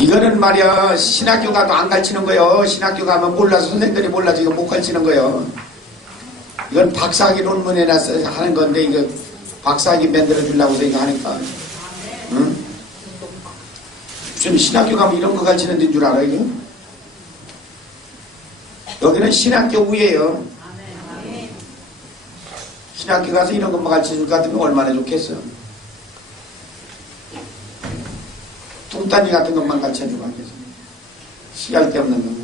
이거는 말이야 신학교 가도 안 가르치는 거요. 신학교 가면 몰라서 선생들이 몰라서 이거 못 가르치는 거요. 이건 박사학위 논문에 나서 하는 건데 이거 박사학위 만들어 주려고 이거 하니까 응? 무슨 신학교 가면 이런 거 가르치는 데인 줄 알아 이거? 여기는 신학교 우예요. 신학교 가서 이런 것만 가르쳐 줄 것 같으면 얼마나 좋겠어. 뚱딴지 같은 것만 가르쳐 주고 하겠어. 시갈데없는 거.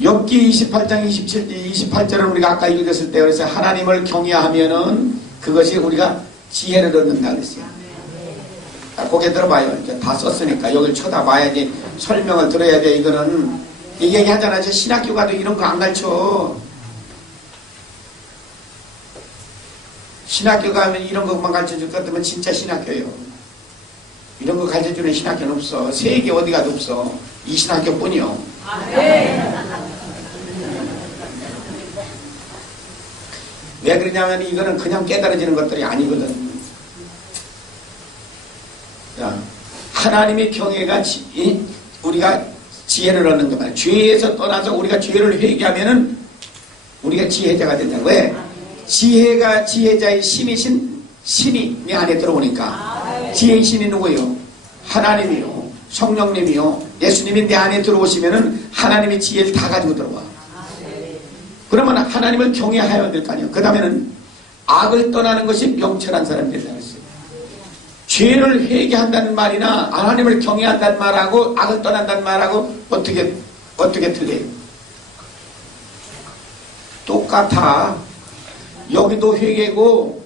욥기 28장 28절은 우리가 아까 읽었을 때 그래서 하나님을 경외하면은 그것이 우리가 지혜를 얻는다 그랬어요. 고개 들어봐요. 이제 다 썼으니까 여기를 쳐다봐야지 설명을 들어야 돼. 이거는 이 얘기하잖아. 저 신학교 가도 이런 거 안 가르쳐. 신학교 가면 이런 것만 가르쳐 줄 것 같으면 진짜 신학교예요. 이런 거 가르쳐 주는 신학교는 없어. 세계 어디 가도 없어. 이 신학교 뿐이요. 왜 그러냐면 이거는 그냥 깨달아지는 것들이 아니거든. 자, 하나님의 경외가 우리가 지혜를 얻는 것 말이야. 죄에서 떠나서 우리가 죄를 회개하면은 우리가 지혜자가 된다. 왜? 지혜가 지혜자의 신이신 신이 내 안에 들어오니까. 지혜의 신이 누구예요? 하나님이요. 성령님이요. 예수님이 내 안에 들어오시면은 하나님의 지혜를 다 가지고 들어와. 그러면 하나님을 경외하여야 될 거 아니에요. 그 다음에는 악을 떠나는 것이 명철한 사람이 된다고 했어요. 죄를 회개한다는 말이나 하나님을 경외한다는 말하고 악을 떠난다는 말하고 어떻게 틀려요? 똑같아. 여기도 회개고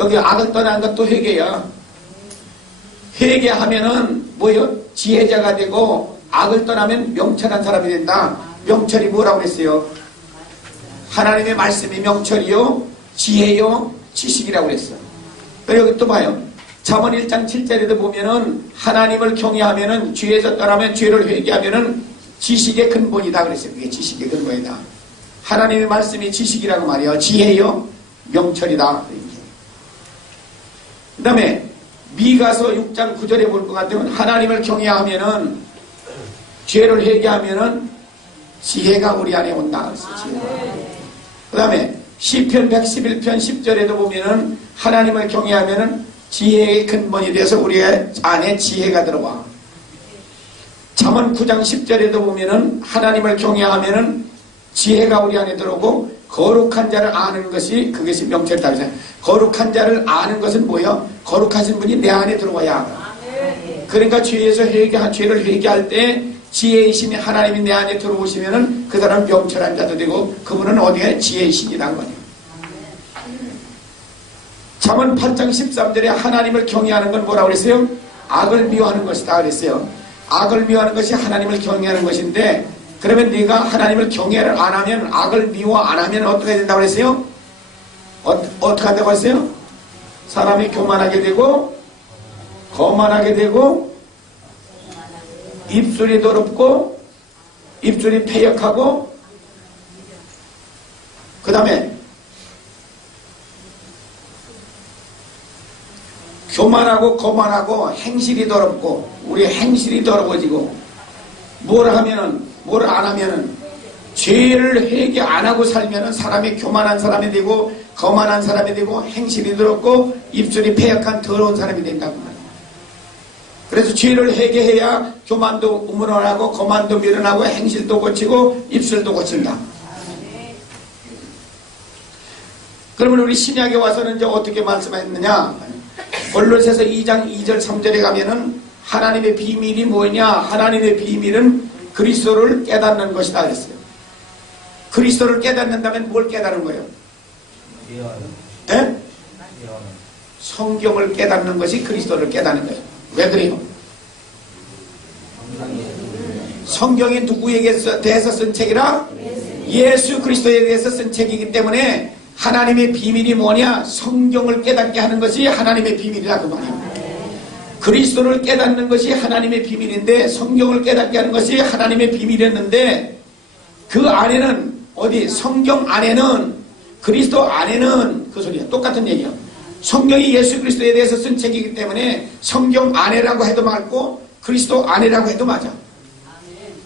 여기 악을 떠나는 것도 회개야. 회개하면은 뭐예요? 지혜자가 되고 악을 떠나면 명철한 사람이 된다. 명철이 뭐라고 했어요? 하나님의 말씀이 명철이요 지혜요 지식이라고 그랬어. 여기 또 봐요. 잠언 1장 7절에도 보면은 하나님을 경외하면은 죄에서 떠나면 죄를 회개하면은 지식의 근본이다 그랬어요. 그게 지식의 근본이다. 하나님의 말씀이 지식이라고 말이에요. 지혜요 명철이다. 그 다음에 미가서 6장 9절에 볼 것 같으면 하나님을 경외하면은 죄를 회개하면은 지혜가 우리 안에 온다. 그 다음에 시편 111편 10절에도 보면은 하나님을 경외하면은 지혜의 근본이 돼서 우리 안에 지혜가 들어와. 잠언 9장 10절에도 보면은 하나님을 경외하면은 지혜가 우리 안에 들어오고 거룩한 자를 아는 것이 그것이 명철이다. 거룩한 자를 아는 것은 뭐예요? 거룩하신 분이 내 안에 들어와야. 그러니까 죄에서 죄를 회개할 때 지혜의 신이 하나님이 내 안에 들어오시면은 그 사람은 명철한 자도 되고 그분은 어디에 지혜의 신이란 거예요. 잠언 8장 13절에 하나님을 경외하는 건 뭐라고 그랬어요? 악을 미워하는 것이다 그랬어요. 악을 미워하는 것이 하나님을 경외하는 것인데 그러면 네가 하나님을 경외를 안 하면 악을 미워 안 하면 어떻게 된다고 그랬어요? 어떻게 한다고 했어요? 사람이 교만하게 되고 거만하게 되고 입술이 더럽고 입술이 패역하고 그 다음에 교만하고 거만하고 행실이 더럽고 우리 행실이 더러워지고 뭘 하면은 뭘 안 하면은 죄를 회개 안 하고 살면은 사람이 교만한 사람이 되고 거만한 사람이 되고 행실이 더럽고 입술이 패역한 더러운 사람이 된다고 말이에요. 그래서 죄를 회개해야 교만도 우물어나고 거만도 밀어나고 행실도 고치고 입술도 고친다. 그러면 우리 신약에 와서는 이제 어떻게 말씀했느냐? 골로새서 2장 2절 3절에 가면은 하나님의 비밀이 뭐냐? 하나님의 비밀은 그리스도를 깨닫는 것이다 그랬어요. 그리스도를 깨닫는다면 뭘 깨닫는 거예요? 예? 성경을 깨닫는 것이 그리스도를 깨닫는 거예요. 왜 그래요? 성경이 누구에게 대해서 쓴 책이라? 예수 그리스도에 대해서 쓴 책이기 때문에 하나님의 비밀이 뭐냐? 성경을 깨닫게 하는 것이 하나님의 비밀이라 그 말이에요. 그리스도를 깨닫는 것이 하나님의 비밀인데 성경을 깨닫게 하는 것이 하나님의 비밀이었는데 그 안에는 어디 성경 안에는 그리스도 안에는 그 소리야. 똑같은 얘기야. 성경이 예수 그리스도에 대해서 쓴 책이기 때문에 성경 안에라고 해도 맞고 그리스도 안에라고 해도 맞아.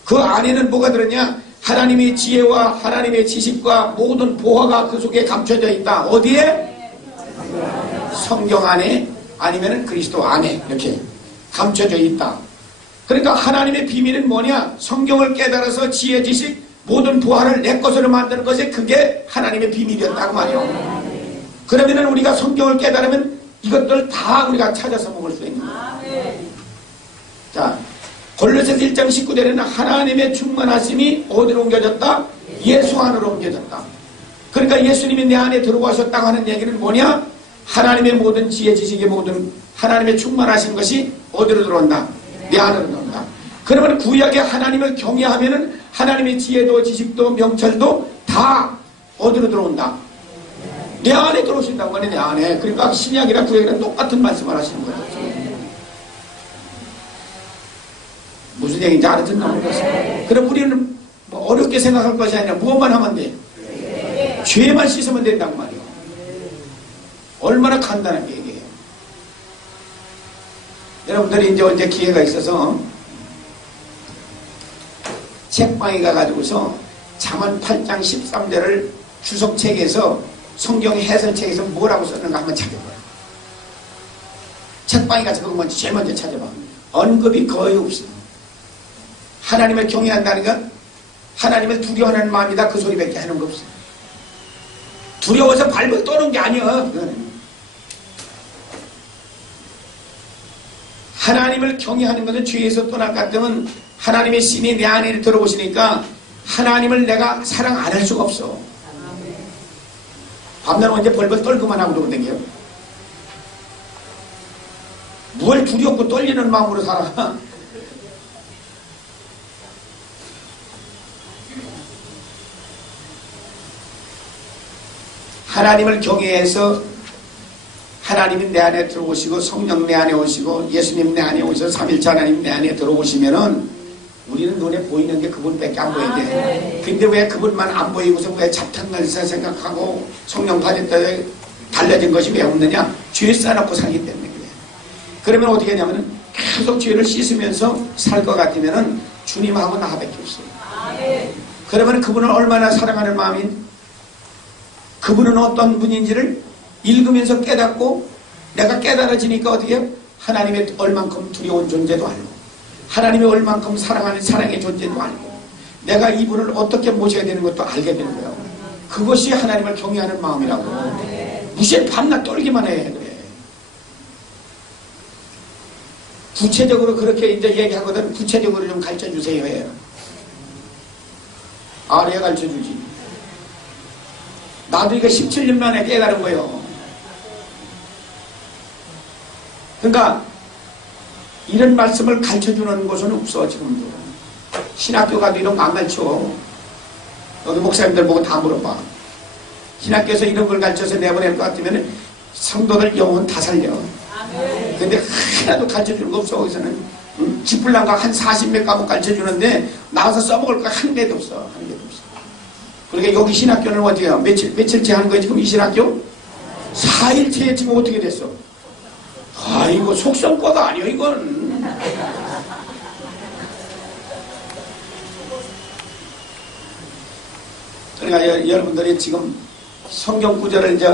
그 안에는 뭐가 들었냐? 하나님의 지혜와 하나님의 지식과 모든 보화가 그 속에 감춰져 있다. 어디에? 성경 안에 아니면 그리스도 안에 이렇게 감춰져 있다. 그러니까 하나님의 비밀은 뭐냐? 성경을 깨달아서 지혜, 지식, 모든 보화를 내 것으로 만드는 것이 그게 하나님의 비밀이었다고 말이요. 그러면은 우리가 성경을 깨달으면 이것들 다 우리가 찾아서 먹을 수 있는 거예요. 자, 골로새서 1장 19절에는 하나님의 충만하심이 어디로 옮겨졌다? 예수 안으로 옮겨졌다. 그러니까 예수님이 내 안에 들어오셨다고 하는 얘기는 뭐냐? 하나님의 모든 지혜, 지식의 모든 하나님의 충만하신 것이 어디로 들어온다? 내 안으로 들어온다. 그러면 구약에 하나님을 경외하면은 하나님의 지혜도 지식도 명철도 다 어디로 들어온다? 내 안에 들어오신다고 말이야. 내 안에. 그러니까 신약이랑 구약이랑 똑같은 말씀을 하시는 거죠. 무슨 얘기인지 알아듣나 모르겠어요. 그럼 우리는 뭐 어렵게 생각할 것이 아니라 무엇만 하면 돼? 죄만 씻으면 된다고 말이에요. 얼마나 간단한 얘기예요. 여러분들이 이제 언제 기회가 있어서 책방에 가가지고서 잠언 8장 13절을 주석책에서 성경 해설책에서 뭐라고 썼는가 한번 찾아봐요. 책방에 가서 그거 제일 먼저 찾아봐. 언급이 거의 없어. 하나님을 경외한다는 건 하나님을 두려워하는 마음이다. 그 소리밖에 하는 거 없어. 두려워서 발을 떠는 게 아니야. 그거는. 하나님을 경외하는 것은 죄에서 떠날 것 같으면 하나님의 신이 내 안에 들어오시니까 하나님을 내가 사랑 안 할 수가 없어. 밤낮 언제 벌벌 떨고만 하고 그러거든요. 뭘 두렵고 떨리는 마음으로 살아. 하나님을 경외해서 하나님이 내 안에 들어오시고 성령 내 안에 오시고 예수님 내 안에 오셔서 삼일째 하나님 내 안에 들어오시면은 우리는 눈에 보이는 게 그분밖에 안 보여야 돼. 근데 왜 그분만 안 보이고서 왜 잡탕날사 생각하고 성령 받았다 달라진 것이 왜 없느냐? 죄 쌓아놓고 살기 때문에 그래. 그러면 어떻게 하냐면은 계속 죄를 씻으면서 살 것 같으면은 주님하고 나밖에 없어요. 그러면 그분을 얼마나 사랑하는 마음인? 그분은 어떤 분인지를 읽으면서 깨닫고 내가 깨달아지니까 어떻게 해요? 하나님의 얼만큼 두려운 존재도 알고 하나님의 얼만큼 사랑하는 사랑의 존재도 알고 내가 이분을 어떻게 모셔야 되는 것도 알게 되는 거예요. 그것이 하나님을 경외하는 마음이라고. 무시해 밤낮 떨기만 해. 그래. 구체적으로 그렇게 이제 얘기하거든. 구체적으로 좀 가르쳐 주세요. 해요. 아, 내가 가르쳐 주지. 나도 이거 17년 만에 깨달은 거예요. 그러니까 이런 말씀을 가르쳐주는 곳은 없어. 지금도 신학교 가도 이런 거 안 가르쳐. 여기 목사님들 보고 다 물어봐. 신학교에서 이런 걸 가르쳐서 내보낼 것 같으면 성도들 영혼 다 살려. 근데 하나도 가르쳐주는 거 없어. 거기서는 지풀랑과 한 40몇 과목 가르쳐주는데 나와서 써먹을 거 한 개도 없어. 한 개도 없어. 그러니까 여기 신학교는 어떻게 해요? 며칠째 하는 거야 지금 이 신학교? 4일째에 지금 어떻게 됐어? 아, 이거 속성과가 아니야, 이건. 그러니까 여러분들이 지금 성경 구절을 이제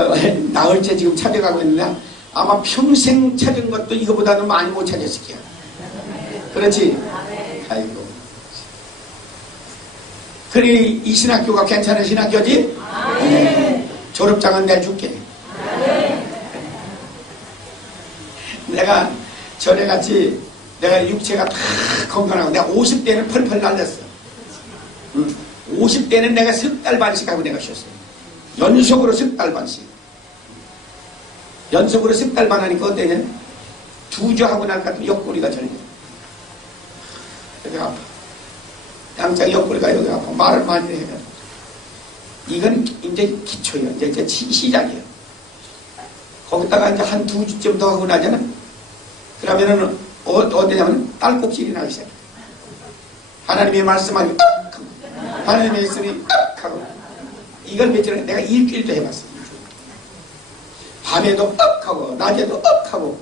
나흘째 지금 찾아가고 있는데 아마 평생 찾은 것도 이거보다는 많이 못 찾았을 거야. 그렇지? 아이고. 그래, 이 신학교가 괜찮은 신학교지? 졸업장은 내줄게. 내가 전에같이 내가 육체가 다 건강하고 내가 50대는 펄펄 날렸어. 50대는 내가 석 달 반씩 하고 내가 쉬었어요. 연속으로 석 달 반씩. 연속으로 석 달 반 하니까 어때냐? 2주 하고 날 것 같으면 옆구리가 저리네. 여기 아파. 양쪽 옆구리가 여기 아파. 말을 많이 해야 돼. 이건 이제 기초예요. 이제 시작이에요. 거기다가 이제 한 2주쯤 더 하고 나잖아. 그러면은 어디냐면 딸꾹질이 나기 시작해. 하나님의 말씀하니 딱 하고 하나님의 말씀이 딱 하고 이걸 며칠 내가 일주일도 해봤어. 밤에도 억하고 낮에도 억하고.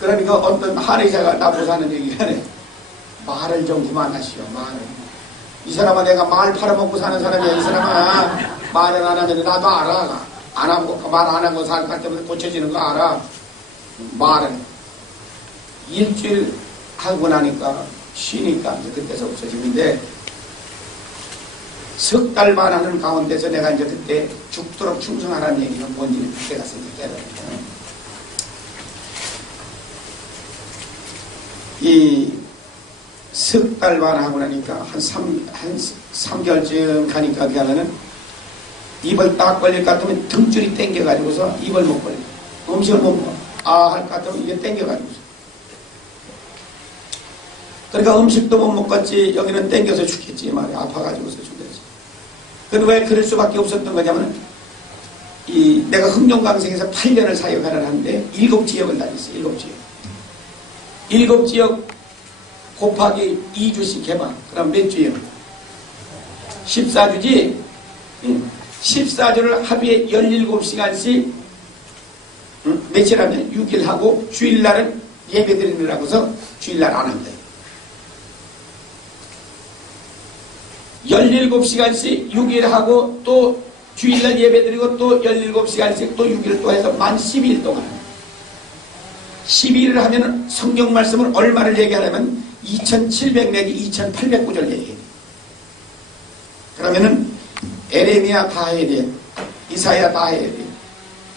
그러니까 어떤 한의사가 나보고 하는 얘기가 해. 말을 좀 그만하시오. 말을. 이 사람은 내가 말 팔아먹고 사는 사람이야. 이 사람은 말을 안 하면 나도 알아. 안 하고 말 안 하고 살 것 때문에 고쳐지는 거 알아. 말은 일주일 하고 나니까 쉬니까 이제 그때서 없어지는데 석 달 반 하는 가운데서 내가 이제 그때 죽도록 충성하라는 얘기는 뭔지는 그때 가서 이제 깨달았어요. 이 석 달 반 하고 나니까 한 3개월쯤 가니까 그러면은 입을 딱 벌릴 것 같으면 등줄이 땡겨가지고서 입을 못 벌려. 음식을 못 먹어. 할 것 같으면 이게 땡겨가지고서. 그러니까 음식도 못 먹겠지. 여기는 땡겨서 죽겠지 말이야. 아파가지고서 죽겠지. 그런데 왜 그럴 수밖에 없었던 거냐면 내가 흥룡강생에서 8년을 사역하려 하는데 7지역을 다녔어. 7지역. 7지역 곱하기 2주씩 해봐. 그럼 몇 주요? 14주지? 14주를 하루에 17시간씩 며칠 하면 6일 하고 주일날은 예배 드리느라고서 주일날 안 한다. 17시간씩 6일 하고 또 주일날 예배 드리고 또 17시간씩 또 6일 또 해서 만 12일 동안 12일을 하면 성경 말씀을 얼마를 얘기하려면 2700 내지 2800구절 얘기해야 돼. 그러면은 에레미야 다 해야 돼. 이사야 다 해야 돼.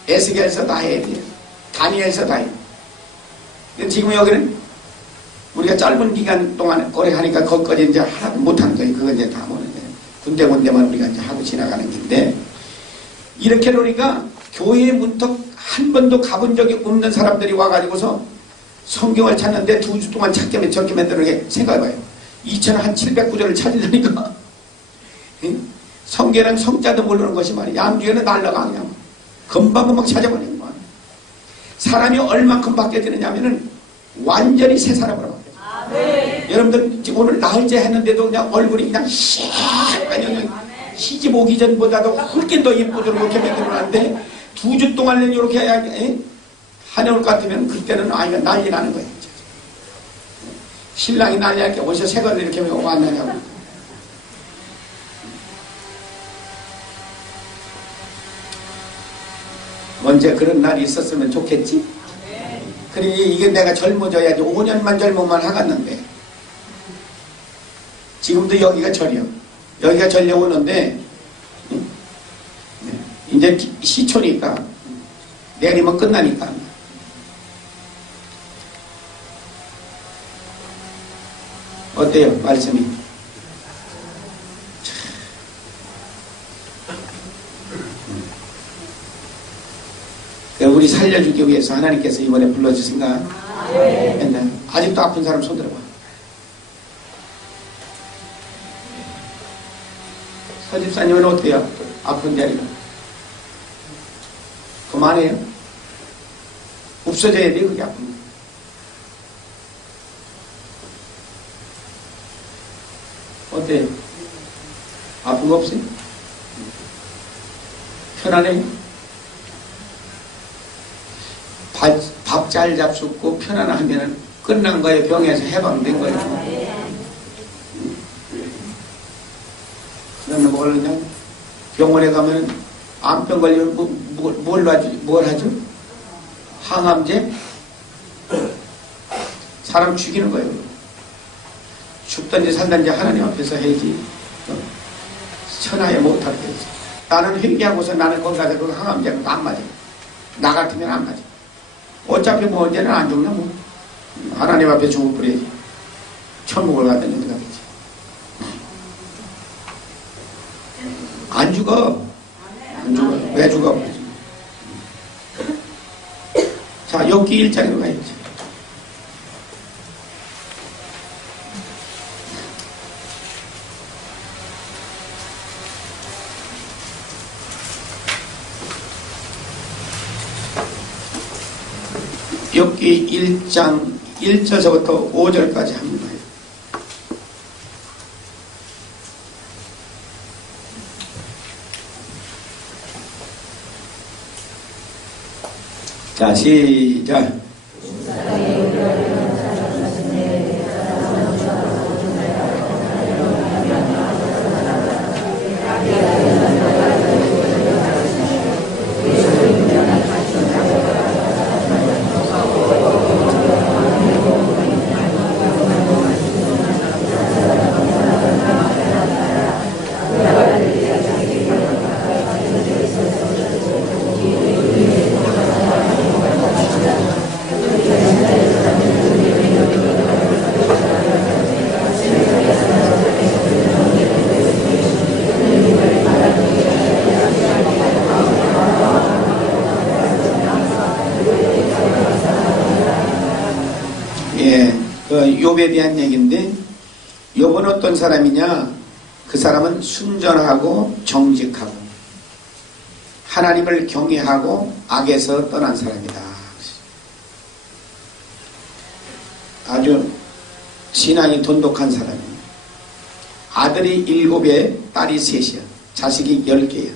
에스겔서 다 해야 돼. 다니엘서 다 해야 돼. 지금 여기는 우리가 짧은 기간 동안 오래 하니까 거기까지 이제 하나도 못하는 거예요. 그건 이제 다 모르는데. 군데군데만 우리가 이제 하고 지나가는 긴데, 이렇게 놓으니까 교회의 문턱 한 번도 가본 적이 없는 사람들이 와가지고서 성경을 찾는데 2주 동안 찾게 하면 저렇게 만드는 게 생각해봐요. 2700구절을 찾으려니까. 성경은 성자도 모르는 것이 말이야. 양주에는 날라가 그냥 금방금방 찾아버리는 거야. 사람이 얼만큼 바뀌어지느냐 하면은 완전히 새 사람으로 바뀌어져. 여러분들 지금 오늘 날째 했는데도 그냥 얼굴이 그냥 그냥 시집 오기 전보다도 훨씬 더 예쁘도록 이렇게 만들어놨는데 2주 동안은 이렇게 해야 하려올 것 같으면 그때는 아이가 난리 나는 거예요. 신랑이 난리 날게 어디서 새걸 이렇게 왔느냐고. 언제 그런 날이 있었으면 좋겠지? 그러니 이게 내가 젊어져야지. 5년만 젊으면 하겠는데 지금도 여기가 절이요. 여기가 절려오는데 이제 시초니까 내리면 끝나니까. 어때요? 말씀이? 우리 살려주기 위해서 하나님께서 이번에 불러주신가? 네. 아직도 아픈 사람 손 들어봐. 서집사님은 어때요? 아픈 자리가? 그만해요. 없어져야 돼요. 그게 아픈 거. 어때요? 아픈 거 없어요? 편안해요? 밥 잘 잡숫고 편안하면 끝난 거예요. 병에서 해방된 거예요. 그러면 뭘 하냐? 병원에 가면 암병 걸리면 뭘 하죠? 항암제? 사람 죽이는 거예요. 죽든지 살든지 하나님 앞에서 해야지. 천하에 못하게 해야지. 나는 회개하고서 나는 거기 가서 그 항암제가 안 맞아. 나 같으면 안 맞아. 어차피 뭐 언제는 안 죽나 뭐. 하나님 앞에 죽어버려야지. 천국을 가든지 어디 가든지. 안 죽어. 안 죽어. 왜 죽어? 자, 욥기 1장으로 가야지. 욥기 1장 1절서부터 5절까지 합니다. 자, 시작. 욥에 대한 얘기인데, 욥은 어떤 사람이냐? 그 사람은 순전하고 정직하고 하나님을 경외하고 악에서 떠난 사람이다. 아주 신앙이 돈독한 사람이에요. 아들이 7에 딸이 3이야. 자식이 10개야.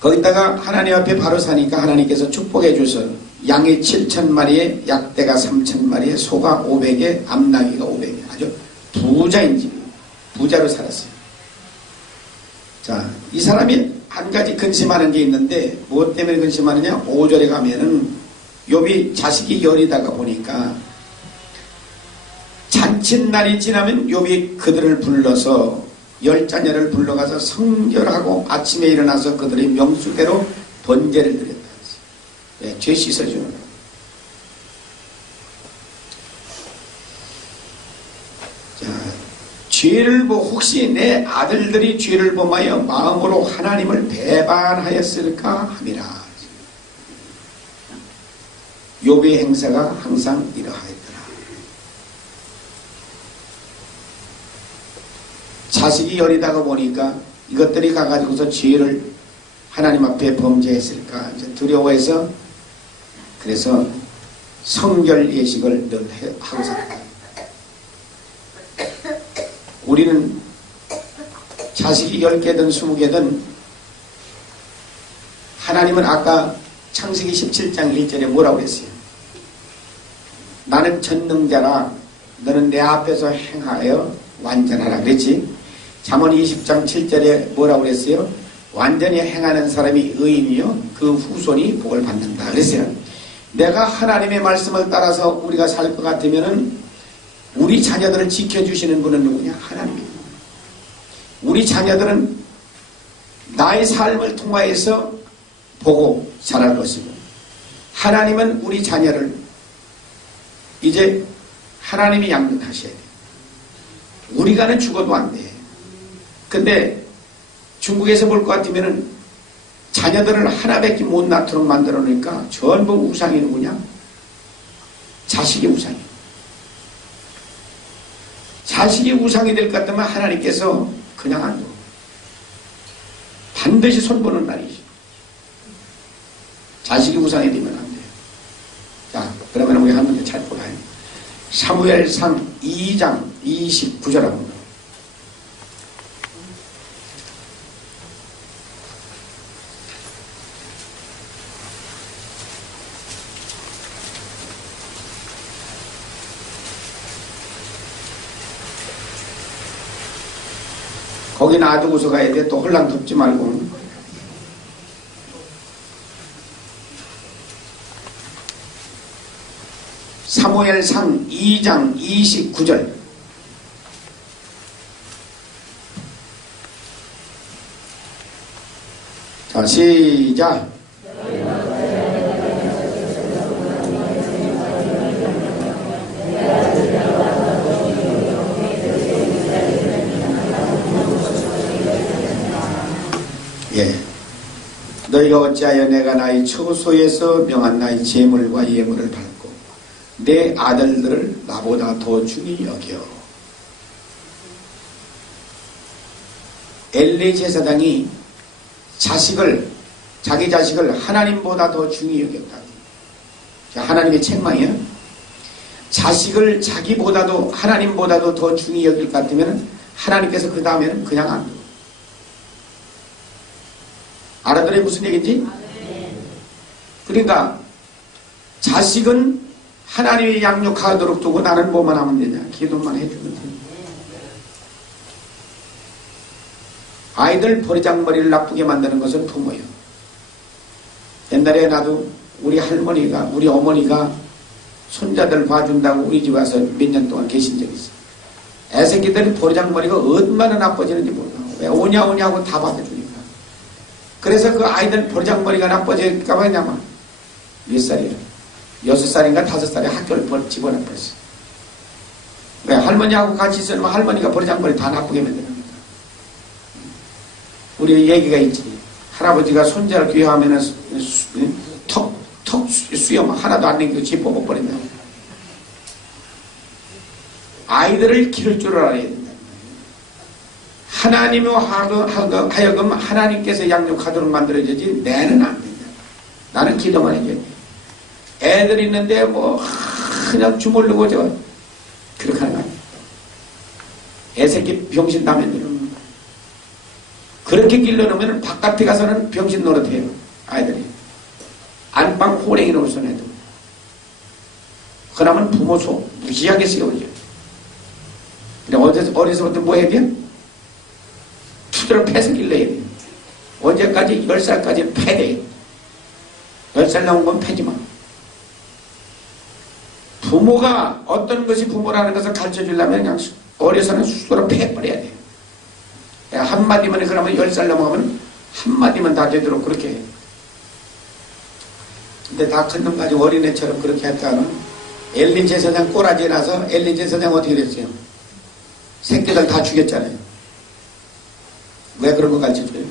거기다가 하나님 앞에 바로 사니까 하나님께서 축복해 줘서 양이 7,000마리에 약대가 3,000마리에 소가 500에 암나귀가 500에 아주 부자인 집, 부자로 살았어요. 자, 이 사람이 한 가지 근심하는 게 있는데 무엇 때문에 근심하느냐? 5절에 가면은 욥이 자식이 10이다가 보니까 잔칫날이 지나면 욥이 그들을 불러서 10자녀를 불러가서 성결하고 아침에 일어나서 그들의 명수대로 번제를 드렸다. 네, 죄 씻어주는 거. 자, 죄를 혹시 내 아들들이 죄를 범하여 마음으로 하나님을 배반하였을까 함이라. 욥의 행사가 항상 이러하였더라. 자식이 10이다가 보니까 이것들이 가가지고서 죄를 하나님 앞에 범죄했을까 이제 두려워해서 그래서 성결 예식을 늘 하고 살았다. 우리는 자식이 10개든 20개든 하나님은 아까 창세기 17장 1절에 뭐라고 그랬어요? 나는 전능자라 너는 내 앞에서 행하여 완전하라 그랬지? 잠언 20장 7절에 뭐라고 그랬어요? 완전히 행하는 사람이 의인이요 그 후손이 복을 받는다 그랬어요. 내가 하나님의 말씀을 따라서 우리가 살 것 같으면은 우리 자녀들을 지켜주시는 분은 누구냐? 하나님입니다. 우리 자녀들은 나의 삶을 통하여서 보고 자랄 것이고 하나님은 우리 자녀를 이제 하나님이 양육하셔야 돼. 우리가는 죽어도 안 돼. 근데 중국에서 볼 것 같으면은 자녀들을 하나밖에 못 낳도록 만들어 놓으니까 전부 우상이 누구냐? 자식이 우상이에요. 자식이 우상이 될 것 같으면 하나님께서 그냥 안 둬. 반드시 손보는 날이지. 자식이 우상이 되면 안 돼요. 자, 그러면 우리 한 문제 찾고 가요. 사무엘상 2장 29절 합니다. 거기 놔두고서 가야 돼. 또 홀랑 덮지 말고. 사무엘상 2장 29절. 자, 시작. 예. 너희가 어찌하여 내가 나의 처소에서 명한 나의 제물과 예물을 밟고 내 아들들을 나보다 더 중히 여겨. 엘리 제사장이 자기 자식을 하나님보다 더 중히 여겼다. 하나님의 책망이야. 자식을 자기보다도 하나님보다도 더 중히 여길 것 같으면 하나님께서 그 다음에는 그냥 안 둬. 알아들어요? 무슨 얘기인지? 그러니까 자식은 하나님이 양육하도록 두고 나는 뭐만 하면 되냐? 기도만 해주면 돼. 아이들 버리장머리를 나쁘게 만드는 것은 부모예요. 옛날에 나도 우리 할머니가, 우리 어머니가 손자들 봐준다고 우리 집 와서 몇 년 동안 계신 적이 있어요. 애새끼들이 버리장머리가 얼마나 나빠지는지 몰라. 왜 오냐 하고 다 받아주니까. 그래서 그 아이들 버리장머리가 나빠질까봐 그냥 몇 살이에요? 6살인가 5살에 학교를 집어넣어버렸어. 왜? 할머니하고 같이 있으면 할머니가 버리장머리 다 나쁘게 만드는 거다. 우리 얘기가 있지. 할아버지가 손자를 귀하면은 턱 수염 하나도 안 남기고 집 뽑아버린다고. 아이들을 기를 줄 알아야 된다. 하나님으로 하여금 하나님께서 양육하도록 만들어야지 내는 안 된다. 나는 기도만 해줘야 돼. 애들 있는데 뭐 그냥 주물르고 저 그렇게 하는 거 아니야. 애새끼 병신 나면 되는 거. 그렇게 길러놓으면 바깥에 가서는 병신 노릇해요. 아이들이 안방 호랭이 노릇을 해도. 그러면 부모 속 무지하게 쓰여오죠. 근데 어려서부터 뭐 해야 돼? 투드로 패서 길러야 돼. 언제까지? 10살까지 패돼. 10살 넘은 건 패지 마. 부모가 어떤 것이 부모라는 것을 가르쳐 주려면 그냥 어려서는 스스로 패버려야 돼. 한마디만 그러면 10살 넘어가면 한마디만 다 되도록 그렇게 해. 근데 다 큰 놈 가지고 어린애처럼 그렇게 했다가는 엘린 제사장 꼬라지에 나서 엘린 제사장 어떻게 됐어요? 새끼들 다 죽였잖아요. 왜 그런 거 가르쳐줘요?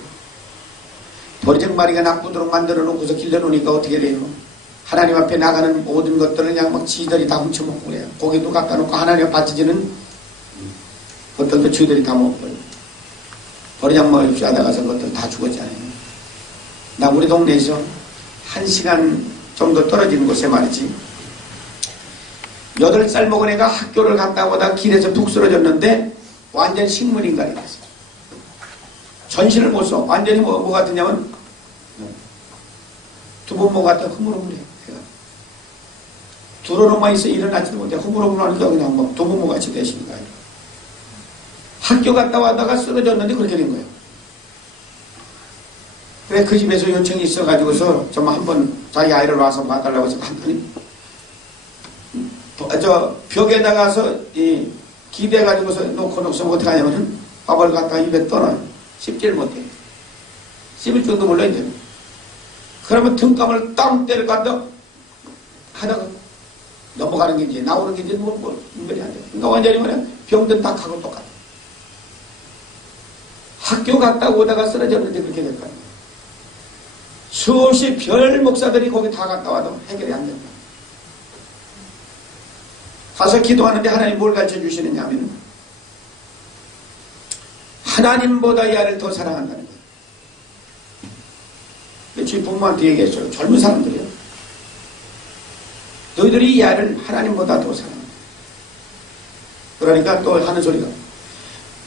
버리장머리가 나쁘도록 만들어 놓고서 길러놓으니까 어떻게 돼요? 하나님 앞에 나가는 모든 것들을 그냥 막 지들이 다 훔쳐먹고 그래요. 고기도 갖다 놓고 하나님 앞에 바치지는 것들도 지들이 다 먹고 버리장머리 쥐어다가서 것들 다 죽었잖아요. 나 우리 동네에서 1시간 정도 떨어지는 곳에 말이지 8살 먹은 애가 학교를 갔다 오다 길에서 푹 쓰러졌는데 완전 식물인간이 됐어. 전신을 못 써. 완전히 뭐 같으냐면 두부모 같아 흐물흐물해. 두루로만 있어 일어나지도 못해. 흐물흐물하니까 그냥 뭐 두부모 같이 되시는 거예요. 학교 갔다 와다가 쓰러졌는데 그렇게 된 거예요. 그래 그 집에서 요청이 있어가지고서 좀 한번 자기 아이를 와서 봐달라고 해서 갔더니 저 벽에 나가서 기대가지고서 놓고서 어떻게 하냐면은 밥을 갖다가 입에 떠놔요. 씹지를 못해. 씹을 줄도 몰라 이제. 그러면 등감을 땅 때를 갖다 하다가 넘어가는 게 이제 나오는 게 이제 뭐 분별이 안 돼. 그러니까 완전히 뭐냐 병든 닭하고 똑같아. 학교 갔다 오다가 쓰러졌는데 그렇게 될 거야. 수없이 별 목사들이 거기 다 갔다 와도 해결이 안 된다. 가서 기도하는데 하나님 뭘 가르쳐 주시느냐 하면 하나님보다 이 아이를 더 사랑한다는 거예요. 저희 부모한테 얘기했어요. 젊은 사람들이요. 너희들이 이 아이를 하나님보다 더 사랑한다. 그러니까 또 하는 소리가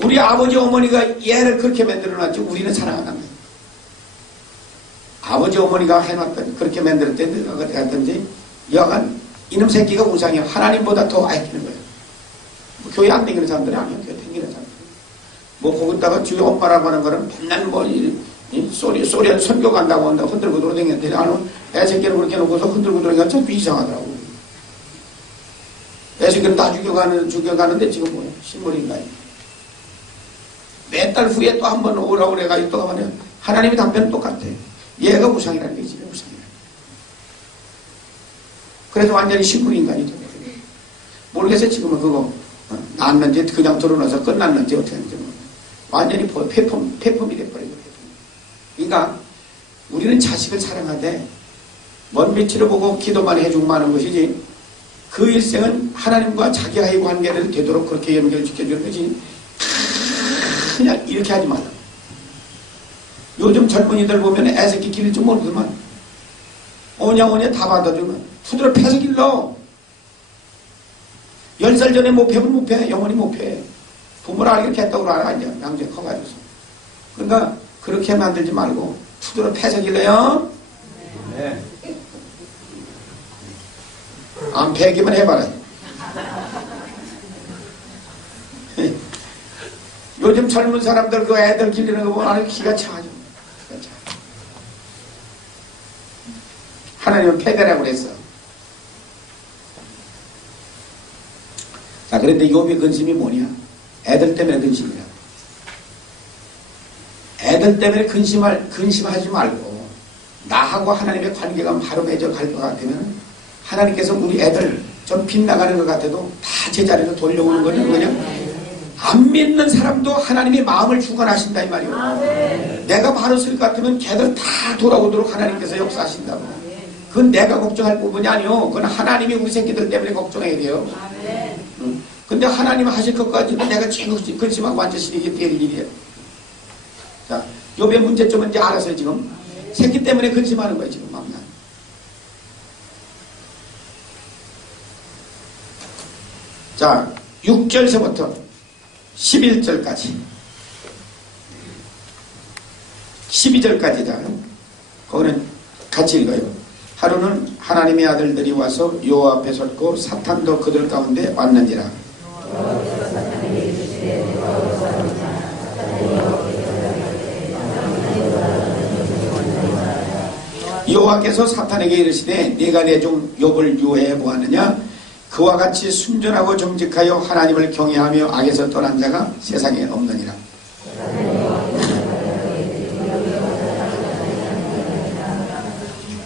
우리 아버지 어머니가 이 아이를 그렇게 만들어놨지 우리는 사랑한다는 거예요. 아버지 어머니가 해놨더니 그렇게 만들었더니 내가 어떻게 했든지 여간 이놈 새끼가 우상이야. 하나님보다 더 아끼는 거예요. 뭐 교회 안 다니는 사람들이 아니야. 교회 다니는 사람들. 뭐 거기다가 주의 엄마라고 하는 거는 맨날 뭐 소리 선교 간다고 한다 흔들고 돌아다니는데 나는 애새끼를 그렇게 놓고서 흔들고 돌아다니니까 참 이상하더라고. 애새끼를 다 죽여가는데 지금 뭐야? 식물인가요? 몇 달 후에 또 한 번 오라고 그래가지고 또 하면 하나님의 답변은 똑같아. 얘가 우상이라는 게 지금 우상이야. 그래서 완전히 식물인간이 되거든. 모르겠어요. 지금은 그거 낳았는지 그냥 들어놔서 끝났는지 어떻게 하는지 완전히 폐품이 돼버리고. 그러니까 우리는 자식을 사랑하되 먼 미치를 보고 기도만 해주고 마는 것이지 그 일생은 하나님과 자기와의 관계를 되도록 그렇게 연결시켜주는 것이 그냥 이렇게 하지 말라. 요즘 젊은이들 보면 애새끼 기를 좀 모르더만 오냐 다 받아주면 푸드로 패서 길러. 10살 전에 못 패면 못 패. 영원히 못 패. 부모를 알게 했다고 알아. 이제 양재 커가지고서. 그러니까 그렇게 만들지 말고 푸드로 패서 길러요. 네. 안 패기만 해봐라. 요즘 젊은 사람들 그 애들 기르는 거 보면 아주 기가 차죠. 하나님은 패배라고 그랬어. 자, 그런데 욥의 근심이 뭐냐? 애들 때문에 근심이야. 애들 때문에 근심하지 말고 나하고 하나님의 관계가 바로 맺어 갈 것 같으면 하나님께서 우리 애들 좀 빗나가는 것 같아도 다 제자리로 돌려오는 거는 그냥 안 믿는 사람도 하나님의 마음을 주관하신다 이 말이에요. 내가 바로 쓸 것 같으면 걔들 다 돌아오도록 하나님께서 역사하신다고. 그건 내가 걱정할 부분이 아니요. 그건 하나님이 우리 새끼들 때문에 걱정해야 돼요. 근데 하나님 하실 것까지는 내가 제일 근심하고 완전히 이게 될 일이에요. 자, 욥의 문제점은 이제 알았어요, 지금. 새끼 때문에 근심하는 거예요, 지금. 마음나. 자, 6절서부터 11절까지. 12절까지다. 거기는 같이 읽어요. 하루는 하나님의 아들들이 와서 여호와 앞에 섰고 사탄도 그들 가운데 왔는지라. 여호와께서 사탄에게 이르시되 네가 내 종 욥을 유해해 보았느냐? 그와 같이 순전하고 정직하여 하나님을 경외하며 악에서 떠난 자가 세상에 없느니라.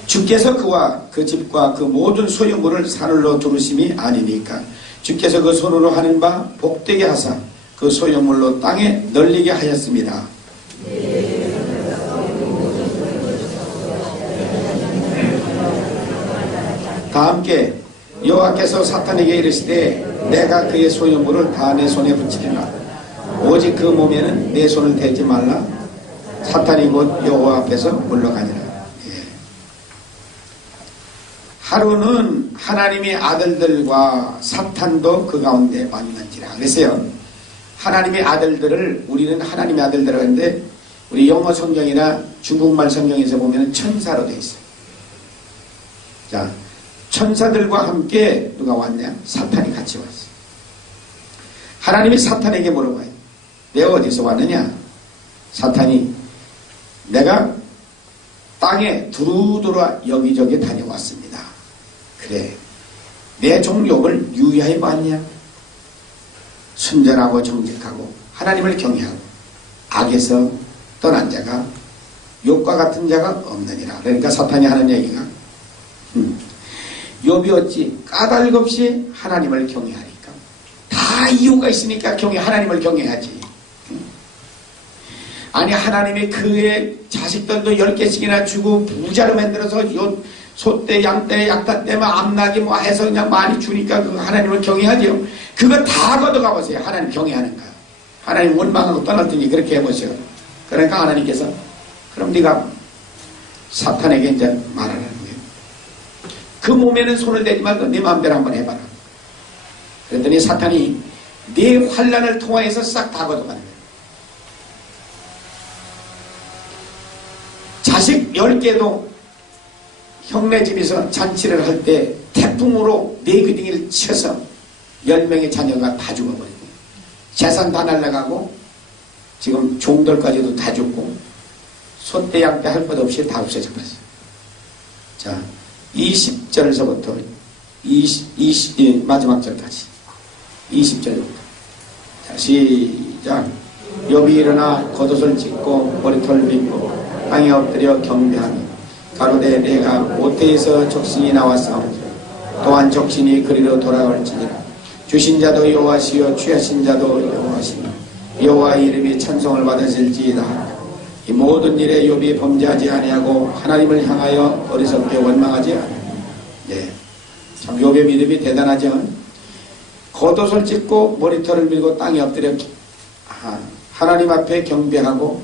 주께서 그와 그 집과 그 모든 소유물을 산으로 두르심이 아니니까 주께서 그 손으로 하는 바 복되게 하사 그 소유물로 땅에 널리게 하였습니다. 다 함께 여호와께서 사탄에게 이르시되 내가 그의 소유물을 다 내 손에 붙이리라. 오직 그 몸에는 내 손을 대지 말라. 사탄이 곧 여호와 앞에서 물러가니라. 하루는 하나님의 아들들과 사탄도 그 가운데 왔는지라. 그랬어요. 하나님의 아들들을 우리는 하나님의 아들들이라고 하는데 우리 영어 성경이나 중국말 성경에서 보면 천사로 되어 있어요. 자, 천사들과 함께 누가 왔냐? 사탄이 같이 왔어요. 하나님이 사탄에게 물어봐요. 내가 어디서 왔느냐? 사탄이 내가 땅에 두루두루 여기저기 다녀왔습니다. 그래, 내 종 욥을 유의하여 봤냐? 순전하고 정직하고 하나님을 경외하고 악에서 떠난 자가 욥과 같은 자가 없느니라. 그러니까 사탄이 하는 얘기가 욥이 어찌 까닭 없이 하나님을 경외하니까 다 이유가 있으니까 하나님을 경외하지. 아니 하나님이 그의 자식들도 10개씩이나 주고 부자로 만들어서 소떼, 양떼, 약탈떼만 암나기 뭐 해서 그냥 많이 주니까 그 하나님을 경외하지요. 그거 다 걷어가 보세요. 하나님 경외하는 거. 하나님 원망하고 떠났더니 그렇게 해보세요. 그러니까 하나님께서 그럼 네가 사탄에게 이제 말하는 거예요. 그 몸에는 손을 대지 말고 네 마음대로 한번 해봐라. 그랬더니 사탄이 네 환란을 통하여서 싹 다 걷어가는 거예요. 자식 10개도 형네 집에서 잔치를 할 때 태풍으로 네 귀둥이를 쳐서 10명의 자녀가 다 죽어버리고 재산 다 날라가고 지금 종들까지도 다 죽고 소떼 양떼 할 것 없이 다 없어져 버렸어요. 자, 20절에서부터 마지막 절까지 20절부터 자, 시작. 욥이 일어나 겉옷을 찢고 머리털을 빗고 땅에 엎드려 경배하니 가로되 내가 모태에서 적신이 나왔사오니 또한 적신이 그리로 돌아올지니라. 주신 자도 여호와시요 취하신 자도 여호와시니 여호와의 이름이 찬송을 받으실지이다. 이 모든 일에 욥이 범죄하지 아니하고 하나님을 향하여 어리석게 원망하지 아니하니. 예, 참 욥의 믿음이 대단하죠. 겉옷을 찢고 머리털을 밀고 땅에 엎드려 하나님 앞에 경배하고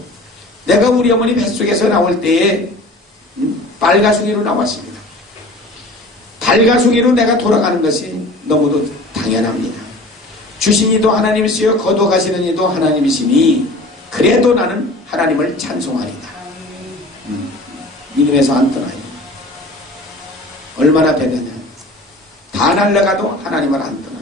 내가 우리 어머니 뱃속에서 나올 때에 빨가숭이로 나왔습니다. 빨가숭이로 내가 돌아가는 것이 너무도 당연합니다. 주신 이도 하나님이시여 거둬가시는 이도 하나님이시니 그래도 나는 하나님을 찬송하리다. 믿음에서 안 떠나요. 얼마나 되느냐. 다 날라가도 하나님을 안 떠나.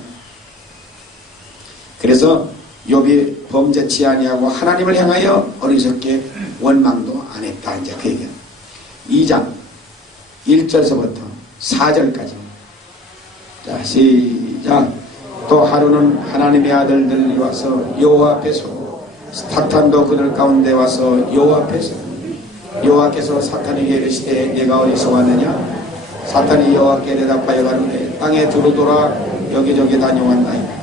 그래서 욥이 범죄치 아니하고 하나님을 향하여 어리석게 원망도 안 했다. 이제 그 얘기는 2장 1절서부터 4절까지. 자, 시작. 또 하루는 하나님의 아들들이 와서 여호와 앞에서 사탄도 그들 가운데 와서 여호와께서 사탄에게 이르시되 내가 어디서 왔느냐? 사탄이 여호와께 대답하여 가로되 땅에 두루돌아 여기저기 다녀왔나이다.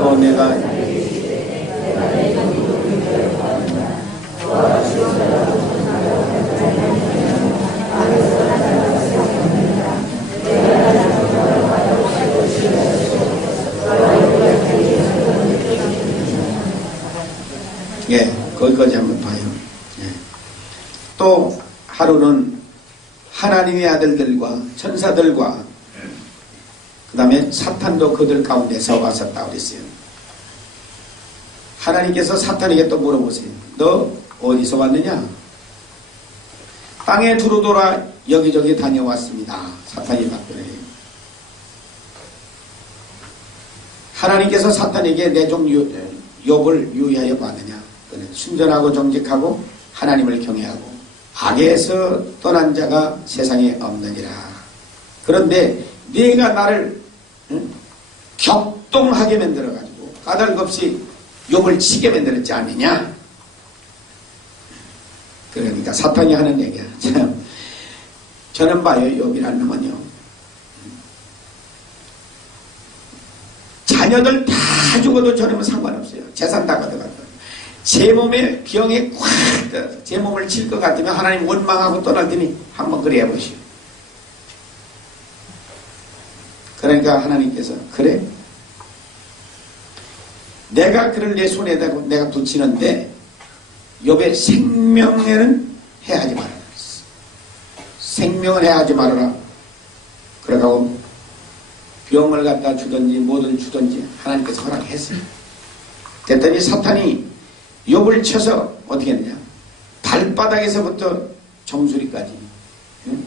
또 내가 예, 거기까지 한번 봐요. 예. 또 하루는 하나님의 아들들과 천사들과 그 다음에 사탄도 그들 가운데서 왔었다고 그랬어요. 하나님께서 사탄에게 또 물어보세요. 너 어디서 왔느냐? 땅에 두루돌아 여기저기 다녀왔습니다. 사탄이 답변해요. 하나님께서 사탄에게 내 종 욥을 유의하여 봤느냐? 그는 순전하고 정직하고 하나님을 경외하고 악에서 떠난 자가 세상에 없느니라. 그런데 네가 나를 격동하게 만들어가지고 까닭없이 욥을 치게 만들었지 않느냐? 그러니까 사탄이 하는 얘기야. 참, 저는 봐요. 욥이라는 놈은요, 자녀들 다 죽어도 저놈은 상관없어요. 재산 다 가져가도. 제 몸에 병에 꽉 들어서 제 몸을 칠 것 같으면 하나님 원망하고 떠날 테니 한번 그래 해보시오. 그러니까 하나님께서 그래, 내가 그를 내 손에다 내가 붙이는데 욥의 생명에는 해하지 말아라. 생명을 해하지 말아라. 그러고 병을 갖다 주든지 뭐든 주든지 하나님께서 허락했어요. 그랬더니 사탄이 욥을 쳐서 어떻게 했냐? 발바닥에서부터 정수리까지, 응?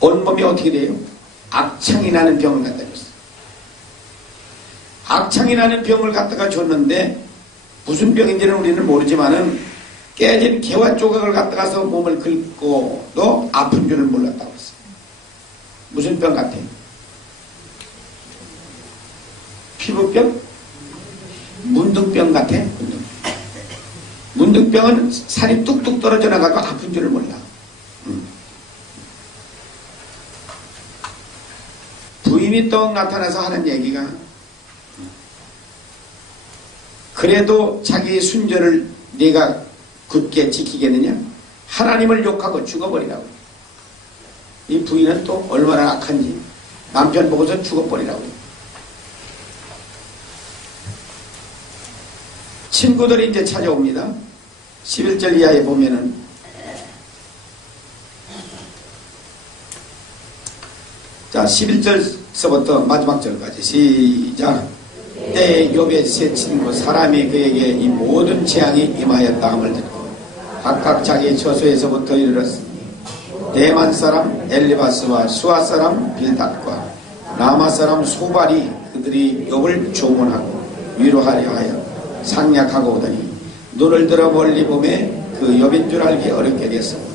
온몸이 어떻게 돼요? 악창이 나는 병을 갖다 줬어요. 악창이 나는 병을 갖다가 줬는데 무슨 병인지는 우리는 모르지만은 깨진 개와 조각을 갖다가서 몸을 긁고도 아픈 줄을 몰랐다고 했어요. 무슨 병 같아요? 피부병? 문둥병 같아? 문둥병은 살이 뚝뚝 떨어져 나가고 아픈 줄을 몰라. 부인이 떡 나타나서 하는 얘기가, 그래도 자기의 순전을 네가 굳게 지키겠느냐? 하나님을 욕하고 죽어버리라고. 이 부인은 또 얼마나 악한지 남편 보고서 죽어버리라고. 친구들이 이제 찾아옵니다. 11절 이하에 보면은, 자, 11절서부터 마지막 절까지 시작. 때에 욥의 세 친구 사람이 그에게 이 모든 재앙이 임하였다 함을 듣고 각각 자기 처소에서부터 이르렀으니 대만 사람 엘리바스와 수아 사람 빌닷과 라마 사람 소발이 그들이 욥을 조문하고 위로하려 하여 상략하고 오더니 눈을 들어 멀리 보매 그 욥인 줄 알기 어렵게 됐습니다.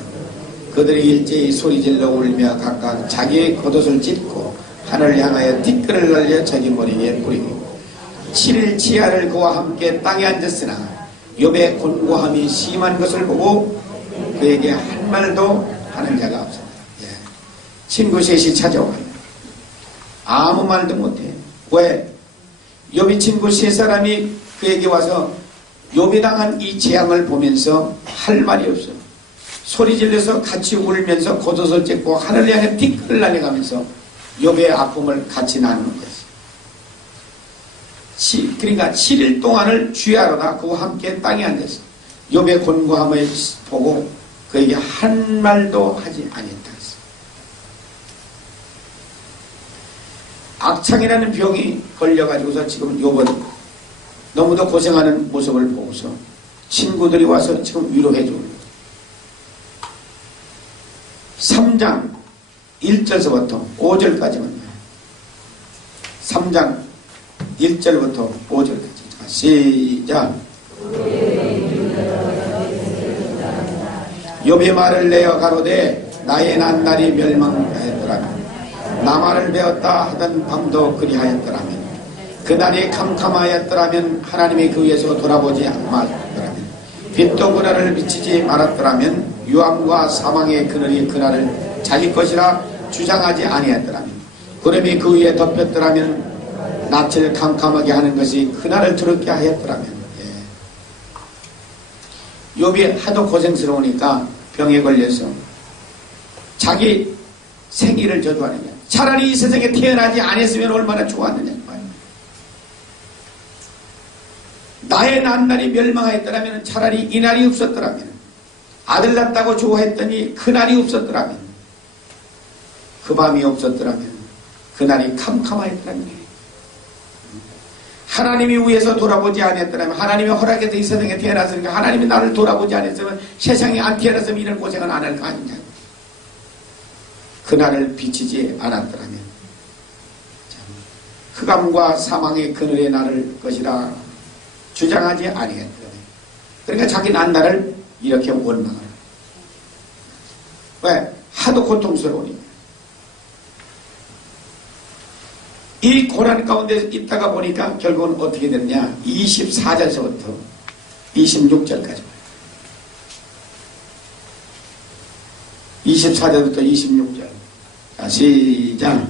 그들이 일제히 소리질러 울며 각각 자기의 겉옷을 찢고 하늘을 향하여 티끌을 날려 자기 머리에 뿌리고 7일 치하를 그와 함께 땅에 앉았으나 욥의 곤고함이 심한 것을 보고 그에게 한 말도 하는 자가 없었다. 예. 친구 셋이 찾아와요. 아무 말도 못해. 왜? 욥이 친구 세 사람이 그에게 와서 욥이 당한 이 재앙을 보면서 할 말이 없어. 소리 질러서 같이 울면서 겉옷을 찢고 하늘을 향해 티끌을 날려가면서 욥의 아픔을 같이 나누는 거지. 그러니까 7일 동안을 주야로다 그와 함께 땅에 앉았어. 욥의 곤고함을 보고 그에게 한 말도 하지 아니했다. 악창이라는 병이 걸려가지고서 지금 욥은 너무도 고생하는 모습을 보고서 친구들이 와서 지금 위로해 주고 3장 1절서부터 5절까지만 3장 1절부터 5절까지. 시작. 욥의 말을 내어 가로되 나의 난 날이 멸망하였더라면 나 말을 배웠다 하던 밤도 그리하였더라면 그날이 캄캄하였더라면 하나님이 그 위에서 돌아보지 말았더라면 빛도 그날을 미치지 말았더라면 유암과 사망의 그늘이 그날을 자기 것이라 주장하지 아니했더라면 구름이 그 위에 덮였더라면 낯을 캄캄하게 하는 것이 그날을 두렵게 하였더라면. 욥이 하도 고생스러우니까 병에 걸려서 자기 생일을 저주하는 거야. 차라리 이 세상에 태어나지 않았으면 얼마나 좋았느냐. 나의 난날이 멸망하였더라면 차라리 이 날이 없었더라면 아들 낳았다고 좋아했더니 그 날이 없었더라면 그 밤이 없었더라면 그 날이 캄캄하였더라면 하나님이 위에서 돌아보지 않았더라면 하나님이 허락해서 이 세상에 태어났으니까 하나님이 나를 돌아보지 않았으면 세상에 안 태어났으면 이런 고생은 안 할 거 아니냐. 그날을 비치지 않았더라면 흑암과 사망의 그늘의 날을 것이라 주장하지 아니했더라면 그러니까 자기 난날을 이렇게 원망을 왜? 하도 고통스러우니까. 이 고난 가운데 있다가 보니까 결국은 어떻게 됐냐. 24절서부터 26절까지 24절부터 26절. 자, 시작.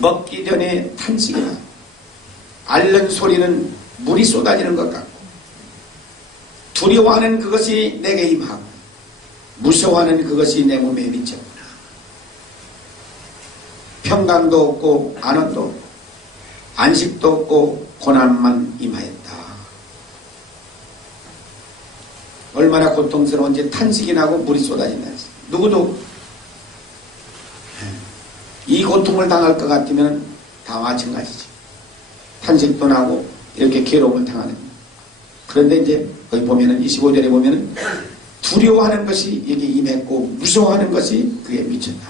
먹기 전에 탄식이나 앓는 소리는 물이 쏟아지는 것 같고 두려워하는 그것이 내게 임하고 무서워하는 그것이 내 몸에 미쳤구나. 평강도 없고 안원도 없고 안식도 없고 고난만 임하였다. 얼마나 고통스러운지 탄식이 나고 물이 쏟아진다. 누구도 이 고통을 당할 것 같으면 다 마찬가지지. 탄식도 나고 이렇게 괴로움을 당하는. 그런데 이제 거기 보면은 25절에 보면은 두려워하는 것이 여기 임했고 무서워하는 것이 그에 미쳤다.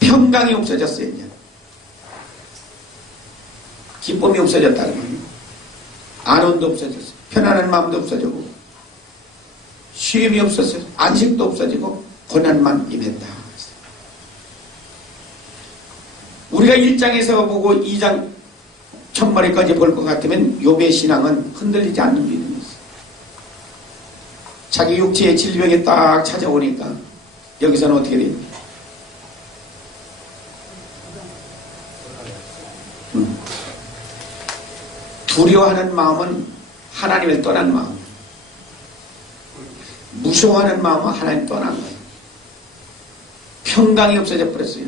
평강이 없어졌어요. 이제. 기쁨이 없어졌다. 안온도 없어졌어요. 편안한 마음도 없어지고 쉼이 없었어요. 안식도 없어지고 고난만 임했다. 우리가 1장에서 보고 2장 첫머리까지 볼 것 같으면 욥의 신앙은 흔들리지 않는 믿음이 있어요. 자기 육체의 질병이 딱 찾아오니까 여기서는 어떻게 돼요? 두려워하는 마음은 하나님을 떠난 마음, 무서워하는 마음은 하나님 떠난 거예요. 평강이 없어져 버렸어요.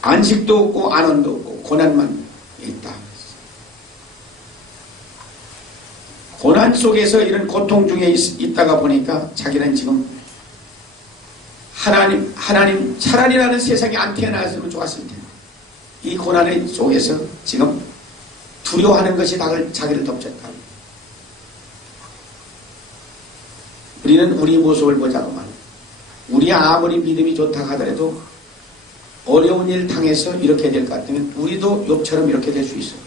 안식도 없고 안원도 없고 고난만 있다. 고난 속에서 이런 고통 중에 있다가 보니까 자기는 지금 하나님 차라리 나는 세상에 안 태어났으면 좋았을 텐데 이 고난의 속에서 지금 두려워하는 것이 자기를 덮쳤다. 우리는 우리 모습을 보자고만. 우리 아무리 믿음이 좋다 하더라도 어려운 일 당해서 이렇게 될 것 같으면 우리도 욥처럼 이렇게 될 수 있어요.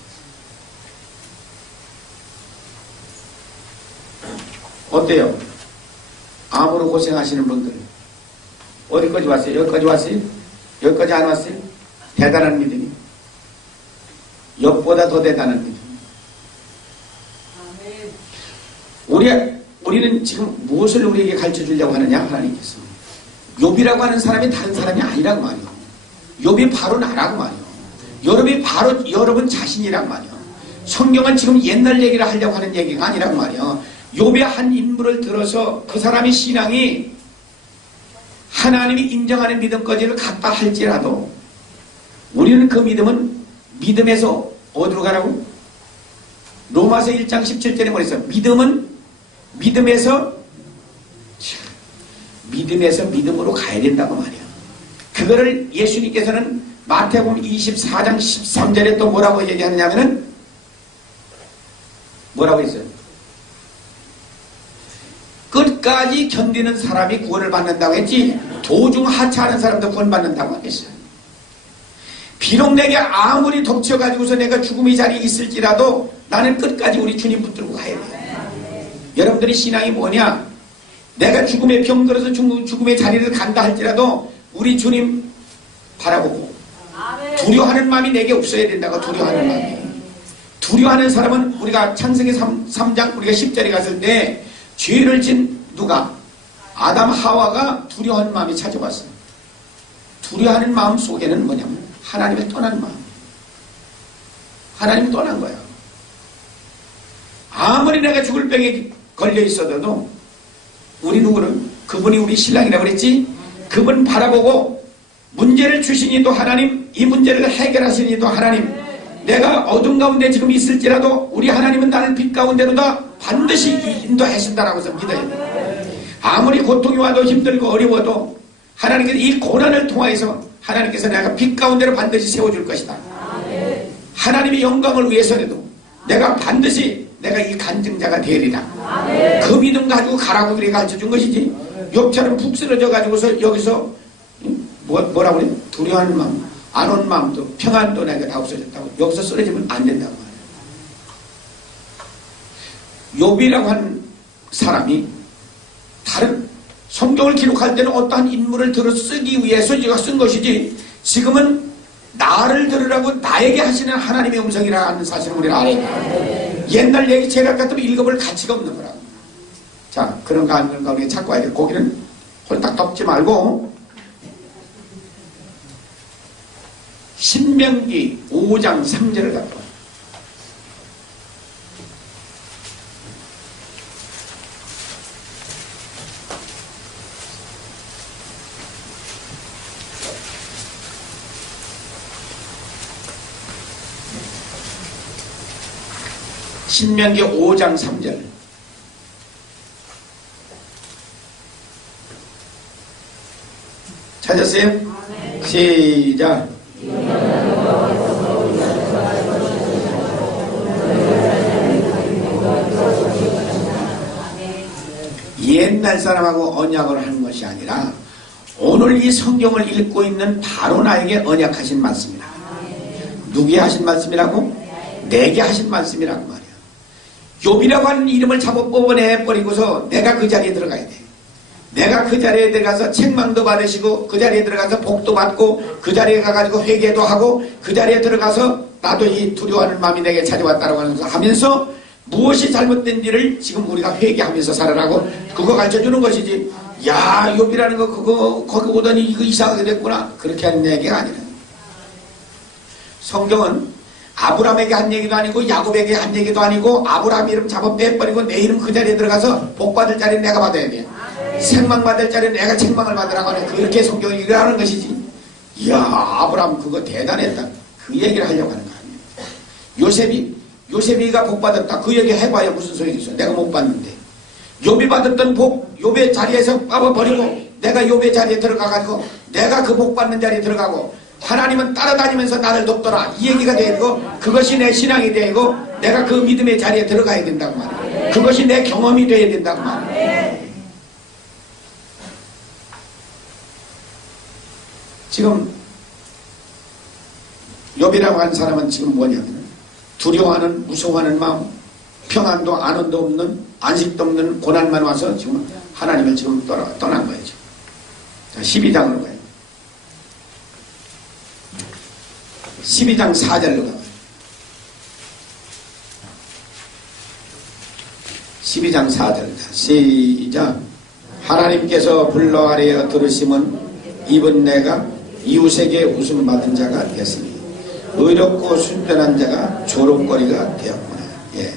어때요? 암으로 고생하시는 분들 어디까지 왔어요? 여기까지 왔어요? 여기까지 안 왔어요? 대단한 믿음이. 욥보다 더 대단한 믿음. 우리는 지금 무엇을 우리에게 가르쳐 주려고 하느냐? 하나님께서. 욥이라고 하는 사람이 다른 사람이 아니라고 말이요. 욥이 바로 나라고 말이요. 욥이 바로 여러분 자신이란 말이요. 성경은 지금 옛날 얘기를 하려고 하는 얘기가 아니라고 말이요. 욥의 한 인물을 들어서 그 사람의 신앙이 하나님이 인정하는 믿음까지를 갖다 할지라도 우리는 그 믿음은 믿음에서 어디로 가라고? 로마서 1장 17절에 뭐랬어요? 믿음은 믿음에서 믿음에서 믿음으로 가야 된다고 말이야. 그거를 예수님께서는 마태복음 24장 13절에 또 뭐라고 얘기하느냐면은 뭐라고 했어요? 끝까지 견디는 사람이 구원을 받는다고 했지 도중 하차하는 사람도 구원받는다고 하겠어요. 비록 내게 아무리 덮쳐가지고서 내가 죽음의 자리에 있을지라도 나는 끝까지 우리 주님 붙들고 가야 돼요. 여러분들이 신앙이 뭐냐? 내가 죽음에 병들어서 죽음의 자리를 간다 할지라도 우리 주님 바라보고 두려워하는 마음이 내게 없어야 된다고. 두려워하는 마음이. 두려워하는 사람은 우리가 창세기 3장 우리가 10절에 갔을 때 죄를 진 누가? 아담 하와가 두려워하는 마음이 찾아왔어요. 두려워하는 마음 속에는 뭐냐면 하나님을 떠난 마음. 하나님이 떠난 거야. 아무리 내가 죽을 병에 걸려 있어도 우리 누구는 그분이 우리 신랑이라고 그랬지? 그분 바라보고 문제를 주시니도 하나님, 이 문제를 해결하시니도 하나님, 내가 어둠 가운데 지금 있을지라도 우리 하나님은 나를 빛 가운데로다 반드시 인도하신다라고 해서 믿어야 돼. 아무리 고통이 와도 힘들고 어려워도 하나님께서 이 고난을 통하여서 하나님께서 내가 빛 가운데로 반드시 세워줄 것이다. 하나님의 영광을 위해서라도 내가 반드시 내가 이 간증자가 되리라. 그 믿음 가지고 가라고 그래 가르쳐준 것이지. 욥처럼 푹 쓰러져 가지고서 여기서 뭐라고 그래? 두려워하는 마음, 안 온 마음도 평안도 내가 다 없어졌다고. 여기서 쓰러지면 안 된다고 말이야. 욥이라고 하는 사람이 다른 성경을 기록할 때는 어떠한 인물을 들어 쓰기 위해서 제가 쓴 것이지 지금은 나를 들으라고 나에게 하시는 하나님의 음성이라 하는 사실을 우리가 알아야 돼. 옛날 얘기 제각 같으면 읽어볼 가치가 없는 거라고. 자, 그런 가운데 우리가 찾고 와야 돼. 거기는 홀딱 덮지 말고 신명기 5장 3절을 갖고 와. 신명기 5장 3절. 찾았어요? 시작. 옛날 사람하고 언약을 하는 것이 아니라 오늘 이 성경을 읽고 있는 바로 나에게 언약하신 말씀이라. 누구에게 하신 말씀이라고? 내게 하신 말씀이라고 말이야. 욥이라고 하는 이름을 잘못 뽑아내버리고서 내가 그 자리에 들어가야 돼. 내가 그 자리에 들어가서 책망도 받으시고 그 자리에 들어가서 복도 받고 그 자리에 가가지고 회개도 하고 그 자리에 들어가서 나도 이 두려워하는 마음이 내게 찾아왔다라고 하면서 무엇이 잘못된지를 지금 우리가 회개하면서 살아라고 그거 가르쳐주는 것이지. 야, 욥이라는 거 그거 거기 오더니 이거 이상하게 됐구나 그렇게 하는 얘기가 아니라. 성경은 아브라함에게 한 얘기도 아니고 야곱에게 한 얘기도 아니고 아브라함 이름 잡아 빼버리고 내 이름 그 자리에 들어가서 복 받을 자리는 내가 받아야 돼. 책망 받을 자리는 내가 책망을 받으라고 하는 그렇게 성경이 일하는 것이지. 이야, 아브라함 그거 대단했다 그 얘기를 하려고 하는 거 아니에요. 요셉이가 복 받았다 그 얘기 해봐야 무슨 소용이 있어. 내가 못 받는데. 욥이 받았던 복 욥의 자리에서 빠버리고 내가 욥의 자리에 들어가가지고 내가 그 복 받는 자리에 들어가고 하나님은 따라다니면서 나를 돕더라 이 얘기가 되고 그것이 내 신앙이 되고 내가 그 믿음의 자리에 들어가야 된다고 말이야. 그것이 내 경험이 되어야 된다고 말이야. 지금 욥이라고 하는 사람은 지금 뭐냐면 두려워하는 무서워하는 마음, 평안도 안원도 없는 안식도 없는 고난만 와서 지금 하나님을 지금 떠난 거예요. 자, 12장으로 가요. 12장 4절로 가요. 12장 4절. 시작. 하나님께서 불러 아뢰어 들으심은 입은 내가 이웃에게 웃음 받은 자가 되었으니 의롭고 순전한 자가 조롱거리가 되었구나. 예.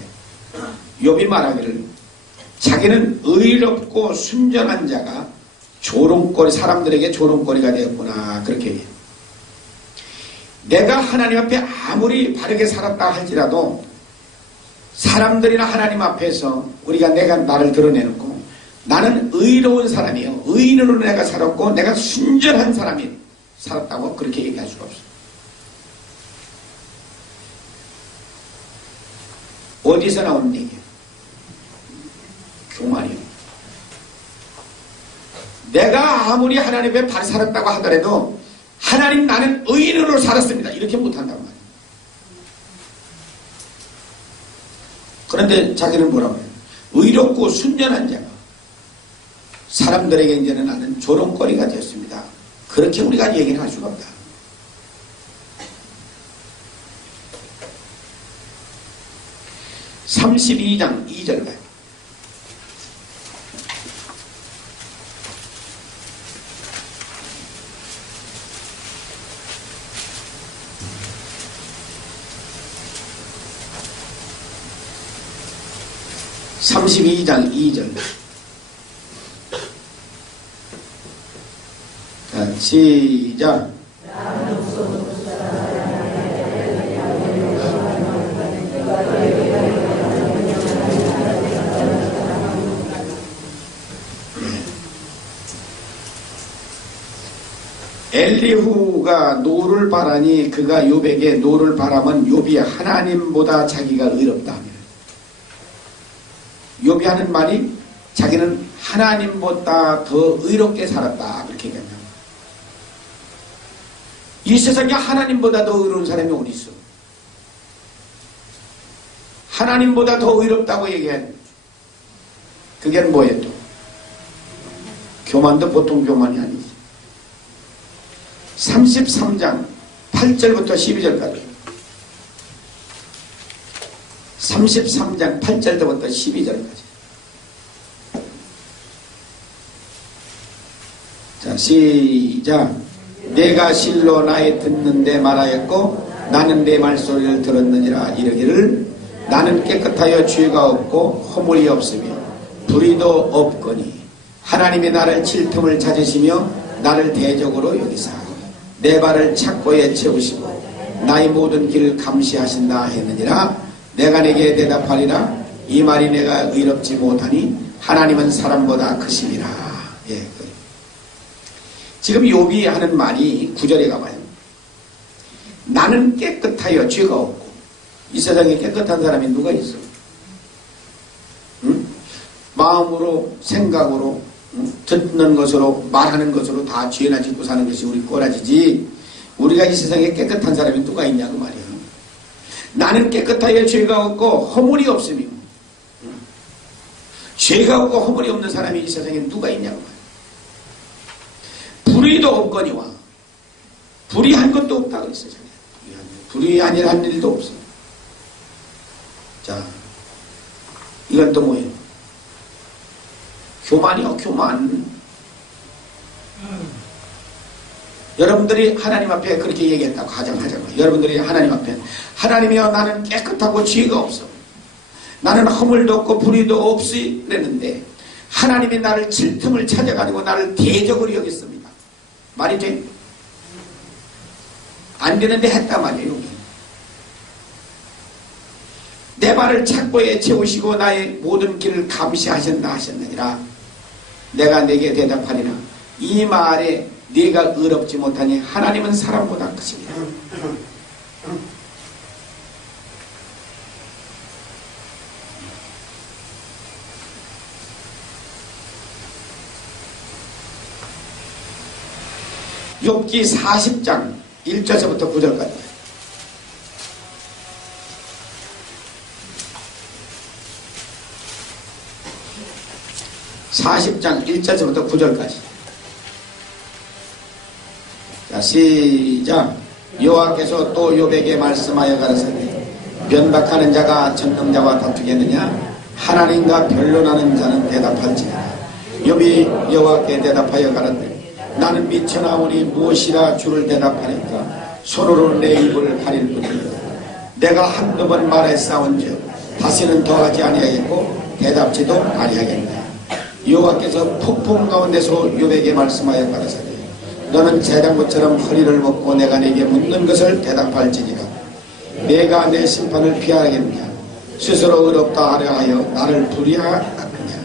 욥이 말하기를 자기는 의롭고 순전한 자가 조롱거리 사람들에게 조롱거리가 되었구나 그렇게 얘기해요. 내가 하나님 앞에 아무리 바르게 살았다 할지라도 사람들이나 하나님 앞에서 우리가 내가 나를 드러내놓고 나는 의로운 사람이에요. 의인으로 내가 살았고 내가 순전한 사람이 살았다고 그렇게 얘기할 수가 없어요. 어디서 나온 얘기예요? 교만이요. 내가 아무리 하나님 앞에 바로 살았다고 하더라도 하나님 나는 의인으로 살았습니다. 이렇게 못한단 말이에요. 그런데 자기는 뭐라고 해요? 의롭고 순전한 자가 사람들에게 이제는 나는 조롱거리가 되었습니다. 그렇게 우리가 얘기는 할 수가 없다. (32장) 2절 봐요. (32장) 2절. 자, 시작. 엘리후가 노를 바라니 그가 욥에게 노를 바라면 욥이 하나님보다 자기가 의롭다 하며 욥이 하는 말이 자기는 하나님보다 더 의롭게 살았다 그렇게 얘기합니다. 이 세상에 하나님보다 더 의로운 사람이 어디 있어? 하나님보다 더 의롭다고 얘기한 그게 뭐예요 또? 교만도 보통 교만이 아니지. 33장 8절부터 12절까지 33장 8절부터 12절까지 자 시작. 내가 실로 나의 듣는데 말하였고 나는 내 말소리를 들었느니라. 이르기를 나는 깨끗하여 죄가 없고 허물이 없으며 불의도 없거니 하나님이 나를 칠 틈을 찾으시며 나를 대적으로 여기사 내 발을 착고에 채우시고 나의 모든 길을 감시하신다 했느니라. 내가 내게 대답하리라. 이 말이 내가 의롭지 못하니 하나님은 사람보다 크심이라. 예. 지금 욥이 하는 말이 9절에 가봐요. 나는 깨끗하여 죄가 없고. 이 세상에 깨끗한 사람이 누가 있어? 응? 마음으로 생각으로 듣는 것으로 말하는 것으로 다 죄나 짓고 사는 것이 우리 꼬라지지. 우리가 이 세상에 깨끗한 사람이 누가 있냐고 말이야. 나는 깨끗하여 죄가 없고 허물이 없으며 죄가 없고 허물이 없는 사람이 이 세상에 누가 있냐고 말이야. 불의도 없거니와 불의한 것도 없다고 이 세상에. 불의한 일 한 일도 없어. 자, 이건 또 뭐예요? 교만이요, 교만. 여러분들이 하나님 앞에 그렇게 얘기했다고 가정하자고요. 여러분들이 하나님 앞에 하나님이여 나는 깨끗하고 죄가 없어. 나는 허물도 없고 불의도 없이 그랬는데 하나님이 나를 칠 틈을 찾아가지고 나를 대적으로 여겼습니다. 말이 돼? 안 되는데 했단 말이에요. 여기. 내 발을 착고에 채우시고 나의 모든 길을 감시하신다 하셨느니라. 내가 내게 대답하리라. 이 말에 네가 의롭지 못하니 하나님은 사람보다 크십니다. 욥기 40장 1절부터 9절까지 40장 1절부터 9절까지 자 시작. 여호와께서 또 욥에게 말씀하여 가라사대 변박하는 자가 전능자와 다투겠느냐? 하나님과 변론하는 자는 대답할지니라. 욥이 여호와께 대답하여 가라되 나는 미쳐나오니 무엇이라 주를 대답하니까 손으로 내 입을 가릴 뿐이다. 내가 한두 번 말했사온즉 다시는 더하지 아니하겠고 대답지도 아니하겠다. 여호와께서 폭풍 가운데서 욥에게 말씀하여 가라사대 너는 재단구처럼 허리를 먹고 내가 네게 묻는 것을 대답할지니라. 내가 내 심판을 피하겠느냐? 스스로 의롭다 하려 하여 나를 불의하느냐?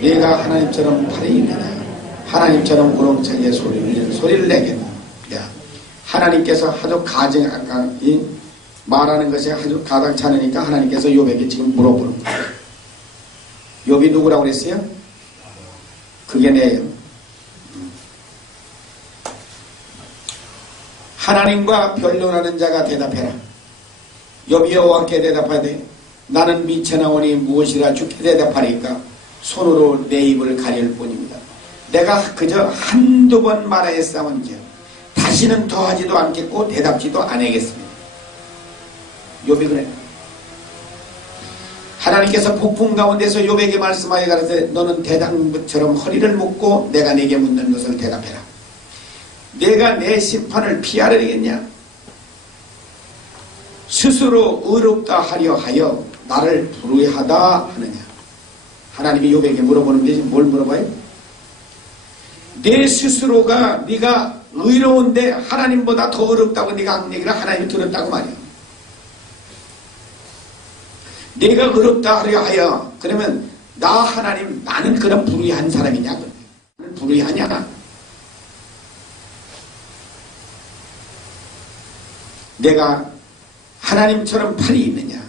내가 하나님처럼 팔이 있느냐? 하나님처럼 우렁차게 소리를 내겠느냐? 하나님께서 아주 가증이 말하는 것이 아주 가닥 차으니까 하나님께서 욥에게 지금 물어보는 거예요. 욥이 누구라고 그랬어요? 그게 내요. 하나님과 변론하는 자가 대답해라. 욥이 여호와께 대답하되 나는 미쳐나오니 무엇이라 주께 대답하리까? 손으로 내 입을 가릴 뿐입니다. 내가 그저 한두 번 말하였사온즉 다시는 더하지도 않겠고 대답지도 않겠습니다. 욥이 그래. 하나님께서 폭풍 가운데서 욥에게 말씀하여 가라사대 너는 대장부처럼 허리를 묶고 내가 네게 묻는 것을 대답해라. 내가 내 심판을 피하려겠냐? 스스로 의롭다 하려 하여 나를 불의하다 하느냐? 하나님이 욥에게 물어보는 게 뭘 물어봐요? 내 스스로가 네가 의로운데 하나님보다 더 어렵다고 네가 한 얘기를 하나님이 들었다고 말이야. 내가 어렵다 하려 하여 그러면 나 하나님 나는 그런 불의한 사람이냐? 불의하냐? 내가 하나님처럼 팔이 있느냐?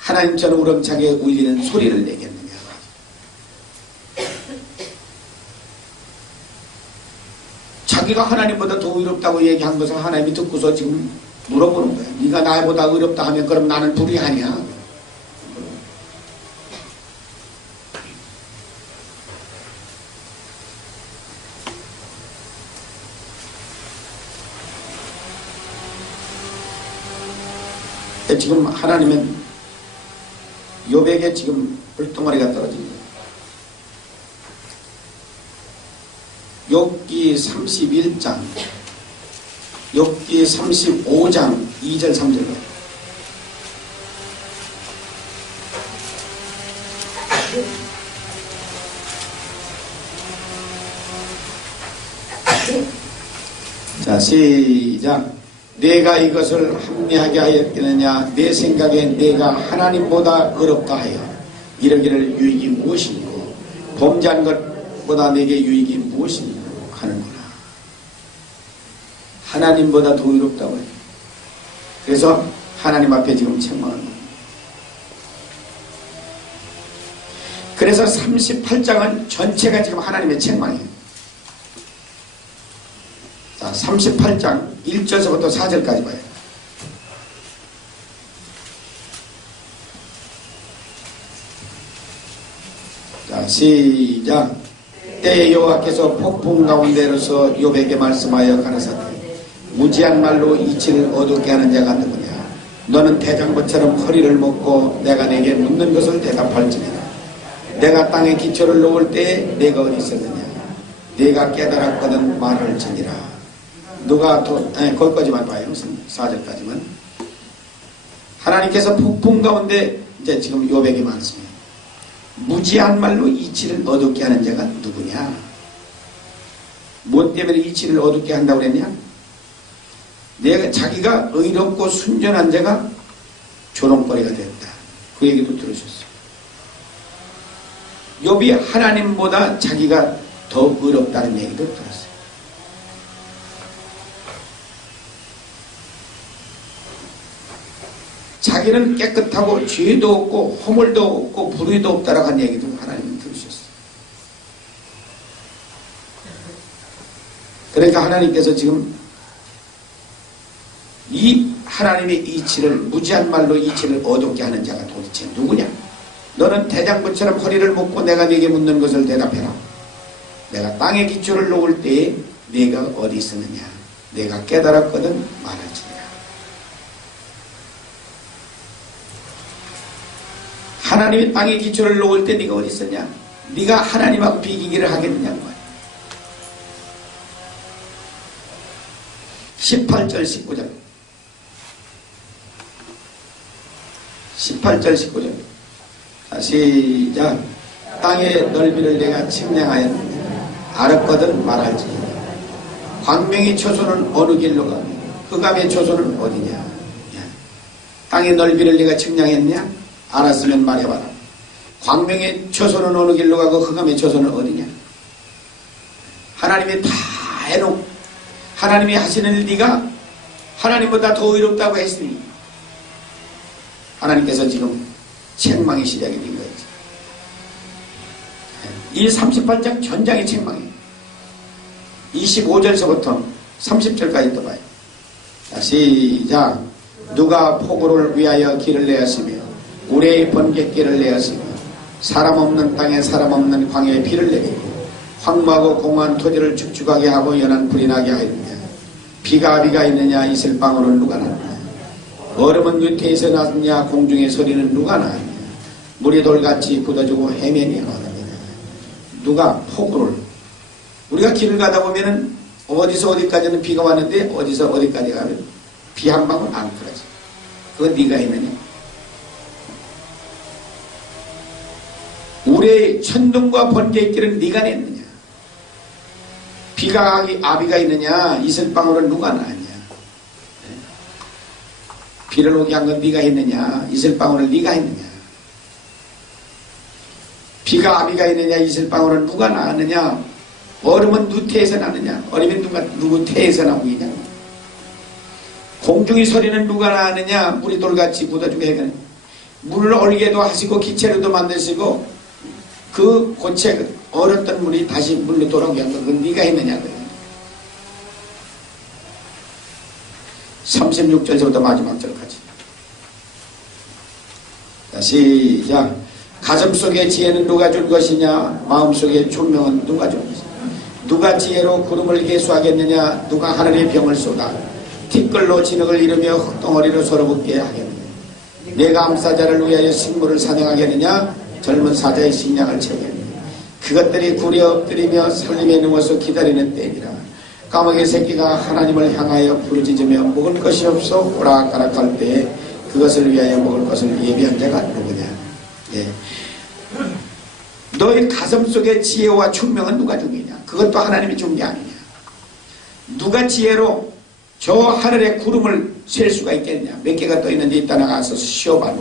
하나님처럼 우렁차게 울리는 소리를 내겠느냐? 자기가 하나님보다 더 의롭다고 얘기한 것을 하나님이 듣고서 지금 물어보는 거야. 네가 나보다 의롭다 하면 그럼 나는 불의하냐? 지금 하나님은 욥에게 지금 불덩어리가 떨어집니다. 욥기 31장, 욥기 35장 2절 3절. 자, 시작. 내가 이것을 합리하게 하였겠느냐? 내 생각에 내가 하나님보다 어렵다 하여 이러기를 유익이 무엇이고 범죄한 것보다 내게 유익이 무엇이고 하는구나. 하나님보다 더 의롭다고 해요. 그래서 하나님 앞에 지금 책망하는 거예요. 그래서 38장은 전체가 지금 하나님의 책망이에요. 자, 38장 1절서부터 4절까지 봐요. 자, 시작. 때에 여호와께서 폭풍 가운데로서 욥에게 말씀하여 가라사대 무지한 말로 이치를 어둡게 하는 자가 누구냐? 너는 대장부처럼 허리를 묶고 내가 내게 묻는 것을 대답할지니라. 내가 땅에 기초를 놓을 때에 내가 어디 있었느냐? 내가 깨달았거든 말할지니라. 누가 거기까지만 봐요. 4절까지만. 하나님께서 폭풍 가운데 이제 지금 욥에게 말씀해요. 무지한 말로 이치를 어둡게 하는 자가 누구냐? 무엇 때문에 이치를 어둡게 한다고 그랬냐? 내가 자기가 의롭고 순전한 자가 조롱거리가 됐다. 그 얘기도 들으셨어요. 욥이 하나님보다 자기가 더 의롭다는 얘기도 들었어요. 자기는 깨끗하고 죄도 없고 허물도 없고 불의도 없다라고 한 얘기도 하나님은 들으셨어요. 그러니까 하나님께서 지금 이 하나님의 이치를 무지한 말로 이치를 어둡게 하는 자가 도대체 누구냐? 너는 대장부처럼 허리를 묶고 내가 네게 묻는 것을 대답해라. 내가 땅에 기초를 놓을 때에 네가 어디 있었느냐? 내가 깨달았거든 말할지니라. 하나님이 땅에 기초를 놓을 때 네가 어디 있었냐? 네가 하나님하고 비기기를 하겠느냐는 거야. 18절 19절 18절 19절 자, 시작. 땅의 넓이를 내가 측량하였는데 알았거든 말할지. 광명의 초소는 어느 길로 가며 흑암의 초소는 어디냐? 땅의 넓이를 내가 측량했냐? 알았으면 말해봐라. 광명의 처소는 어느 길로 가고 흑암의 처소는 어디냐. 하나님이 다 해놓고 하나님이 하시는 일 네가 하나님보다 더 의롭다고 했으니 하나님께서 지금 책망의 시작이 된 거예요. 이 38장 전장의 책망이에요. 25절서부터 30절까지 또 봐요. 자, 시작. 누가 포도를 위하여 길을 내었으며 우레의 번갯길을 내었으며 사람 없는 땅에 사람 없는 광야에 비를 내리고 황무하고 공허한 토지를 축축하게 하고 연한 불이 나게 하였느냐. 비가 있느냐. 이슬방울은 누가 났느냐. 얼음은 유태에서 났느냐. 공중의 소리는 누가 나느냐. 물이 돌같이 굳어지고 해면이 하느냐. 누가 폭우를 우리가 길을 가다 보면은 어디서 어디까지는 비가 왔는데 어디서 어디까지 가면 비 한 방울 안 풀어져. 그건 네가 했느냐. 우리의 천둥과 번개의 길은 네가 냈느냐. 아비가 있느냐. 이슬방울은 누가 나느냐. 비를 오게 한 건 네가 했느냐. 이슬방울을 네가 했느냐. 비가 아비가 있느냐. 이슬방울은 누가 나느냐. 얼음은 누태에서 나느냐. 얼음이 누구 태에서 나오느냐. 공중의 소리는 누가 나느냐. 물이 돌같이 굳어주게 해가는 물을 얼게도 하시고 기체로도 만드시고 그 고체 얼었던 물이 다시 물로 돌아오게 한 거 그건 네가 했느냐. 36절부터 마지막 절까지. 자, 시작. 가슴속에 지혜는 누가 줄 것이냐. 마음속에 총명은 누가 줄 것이냐. 누가 지혜로 구름을 계수하겠느냐. 누가 하늘의 병을 쏟아 티끌로 진흙을 이루며 흙덩어리로 서러붙게 하겠느냐. 내가 암사자를 위하여 식물을 사냥하겠느냐. 젊은 사자의 식량을 채우겠느냐. 그것들이 굴에 엎드리며 살림에 누워서 기다리는 때이니라. 까마귀 새끼가 하나님을 향하여 부르짖으며 먹을 것이 없어 오락가락할 때에 그것을 위하여 먹을 것을 예비한 자가 누구냐. 예. 너의 가슴속에 지혜와 총명은 누가 주느냐. 그것도 하나님이 준 게 아니냐. 누가 지혜로 저 하늘의 구름을 셀 수가 있겠냐. 몇 개가 떠 있는지 이따 나가서 쉬어봐.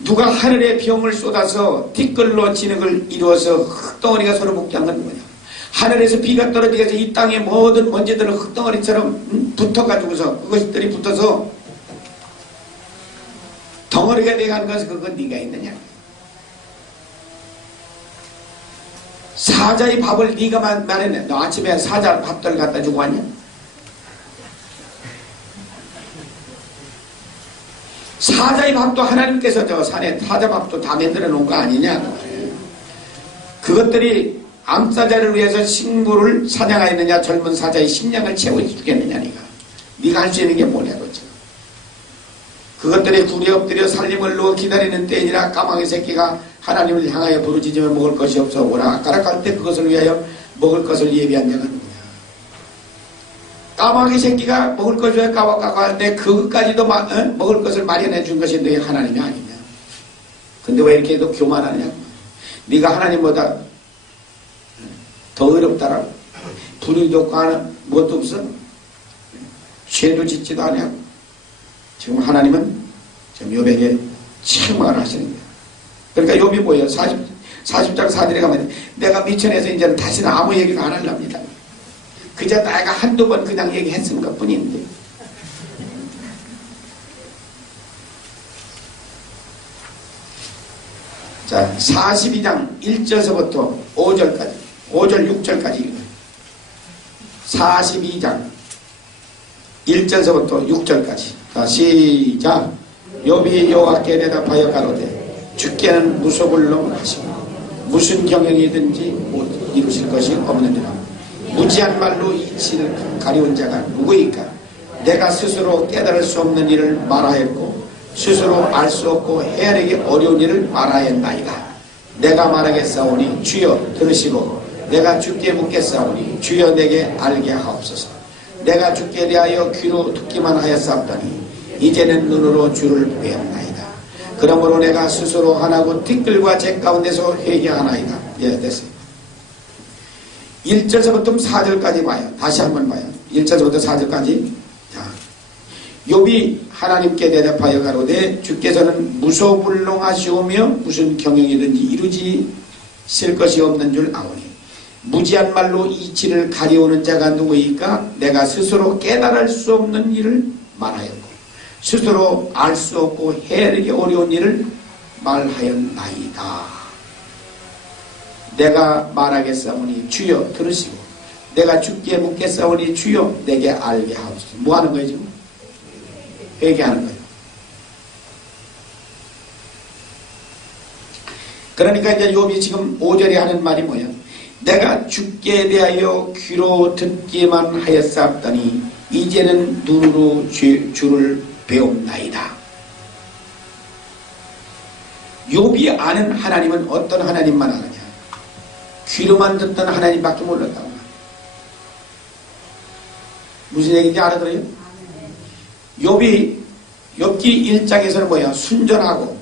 누가 하늘의 병을 쏟아서 티끌로 진흙을 이루어서 흙덩어리가 서로 붙게 한 건 누구냐. 하늘에서 비가 떨어지게 해서 이 땅의 모든 먼지들은 흙덩어리처럼 붙어가지고서 그것들이 붙어서 덩어리가 돼가는 것은 그건 네가 있느냐. 사자의 밥을 네가 말했네. 너 아침에 사자 밥들 갖다 주고 왔냐? 사자의 밥도 하나님께서 저 산에 사자 밥도 다 만들어 놓은 거 아니냐. 그것들이 암사자를 위해서 식물을 사냥하였느냐. 젊은 사자의 식량을 채워주겠느냐. 네가 할 수 있는 게 뭐냐. 도대체. 그것들이 굴에 엎드려 살림을 누워 기다리는 때이니라. 까마귀 새끼가 하나님을 향하여 부르짖으며 먹을 것이 없어 오락가락할 때 그것을 위하여 먹을 것을 예비한 자가 누구냐. 까마귀 새끼가 먹을 것을 위하여 까박까박할 때 그것까지도 먹을 것을 마련해 준 것이 너희 하나님이 아니냐. 근데 왜 이렇게 너 교만하냐. 네가 하나님보다 더 어렵다라고. 불의도 없고 하는 무엇도 없어. 죄도 짓지도 않냐고. 지금 하나님은 지금 욥에게 책망을 하시는 거예요. 그러니까 욥이 뭐예요? 40장 4절에 가면 내가 미천에서 이제는 다시는 아무 얘기가 안 하렵니다. 그저 내가 한두 번 그냥 얘기했은 것 뿐인데. 자, 42장 1절서부터 5절까지 5절 6절까지 읽어요. 42장 1절서부터 6절까지. 자, 시작. 욥이 여호와께 대답하여 가로되 주께는 무속을 넘하시고 무슨 경영이든지 못 이루실 것이 없느니라. 무지한 말로 이치를 가려운 자가 누구이까. 내가 스스로 깨달을 수 없는 일을 말하였고 스스로 알 수 없고 헤아리기 어려운 일을 말하였나이다. 내가 말하겠사오니 주여 들으시고 내가 주께 묻겠사오니 주여 내게 알게 하옵소서. 내가 주께 대하여 귀로 듣기만 하였사옵더니 이제는 눈으로 주를 배웠나이다. 그러므로 내가 스스로 하나고 티끌과 재 가운데서 회개하나이다. 예, 됐어요. 1절서부터 4절까지 봐요. 다시 한번 봐요. 1절서부터 4절까지. 자, 욥이 하나님께 대답하여 가로되 주께서는 무소불능하시오며 무슨 경영이든지 이루지실 것이 없는 줄 아오니 무지한 말로 이치를 가려오는 자가 누구이까? 내가 스스로 깨달을 수 없는 일을 말하였고 스스로 알 수 없고 헤아리기 어려운 일을 말하였나이다. 내가 말하겠사오니 주여 들으시고 내가 주께 묻겠사오니 주여 내게 알게 하옵소서. 뭐 하는 거예요 지금? 회개하는 거예요. 그러니까 이제 욥이 지금 5절에 하는 말이 뭐야? 내가 주께 대하여 귀로 듣기만 하였사옵더니 이제는 눈으로 주를 배움나이다. 욥이 아는 하나님은 어떤 하나님만 아느냐? 귀로만 듣던 하나님밖에 몰랐다고. 무슨 얘기인지 알아들어요? 욥이 욥기 1장에서는 뭐야? 순전하고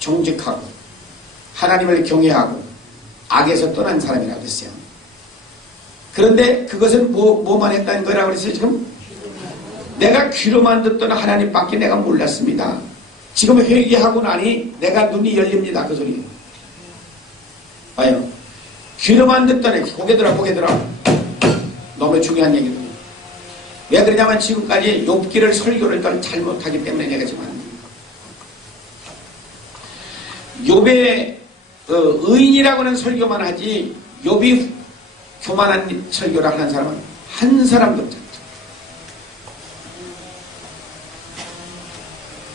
정직하고 하나님을 경외하고 악에서 떠난 사람이라고 그랬어요. 그런데 그것은 뭐만 했다는 거라고 그랬어요 지금? 내가 귀로만 듣던 하나님밖에 내가 몰랐습니다. 지금 회개하고 나니 내가 눈이 열립니다. 그 소리예요. 봐요. 귀로만 듣더니 고개 들어 너무 중요한 얘기거든요. 왜 그러냐면 지금까지 욥기를 설교를 잘못하기 때문에 내가 지금 하는 거예요. 욥의 의인이라고는 설교만 하지 욥이 교만한 설교를 하는 사람은 한 사람도 없죠.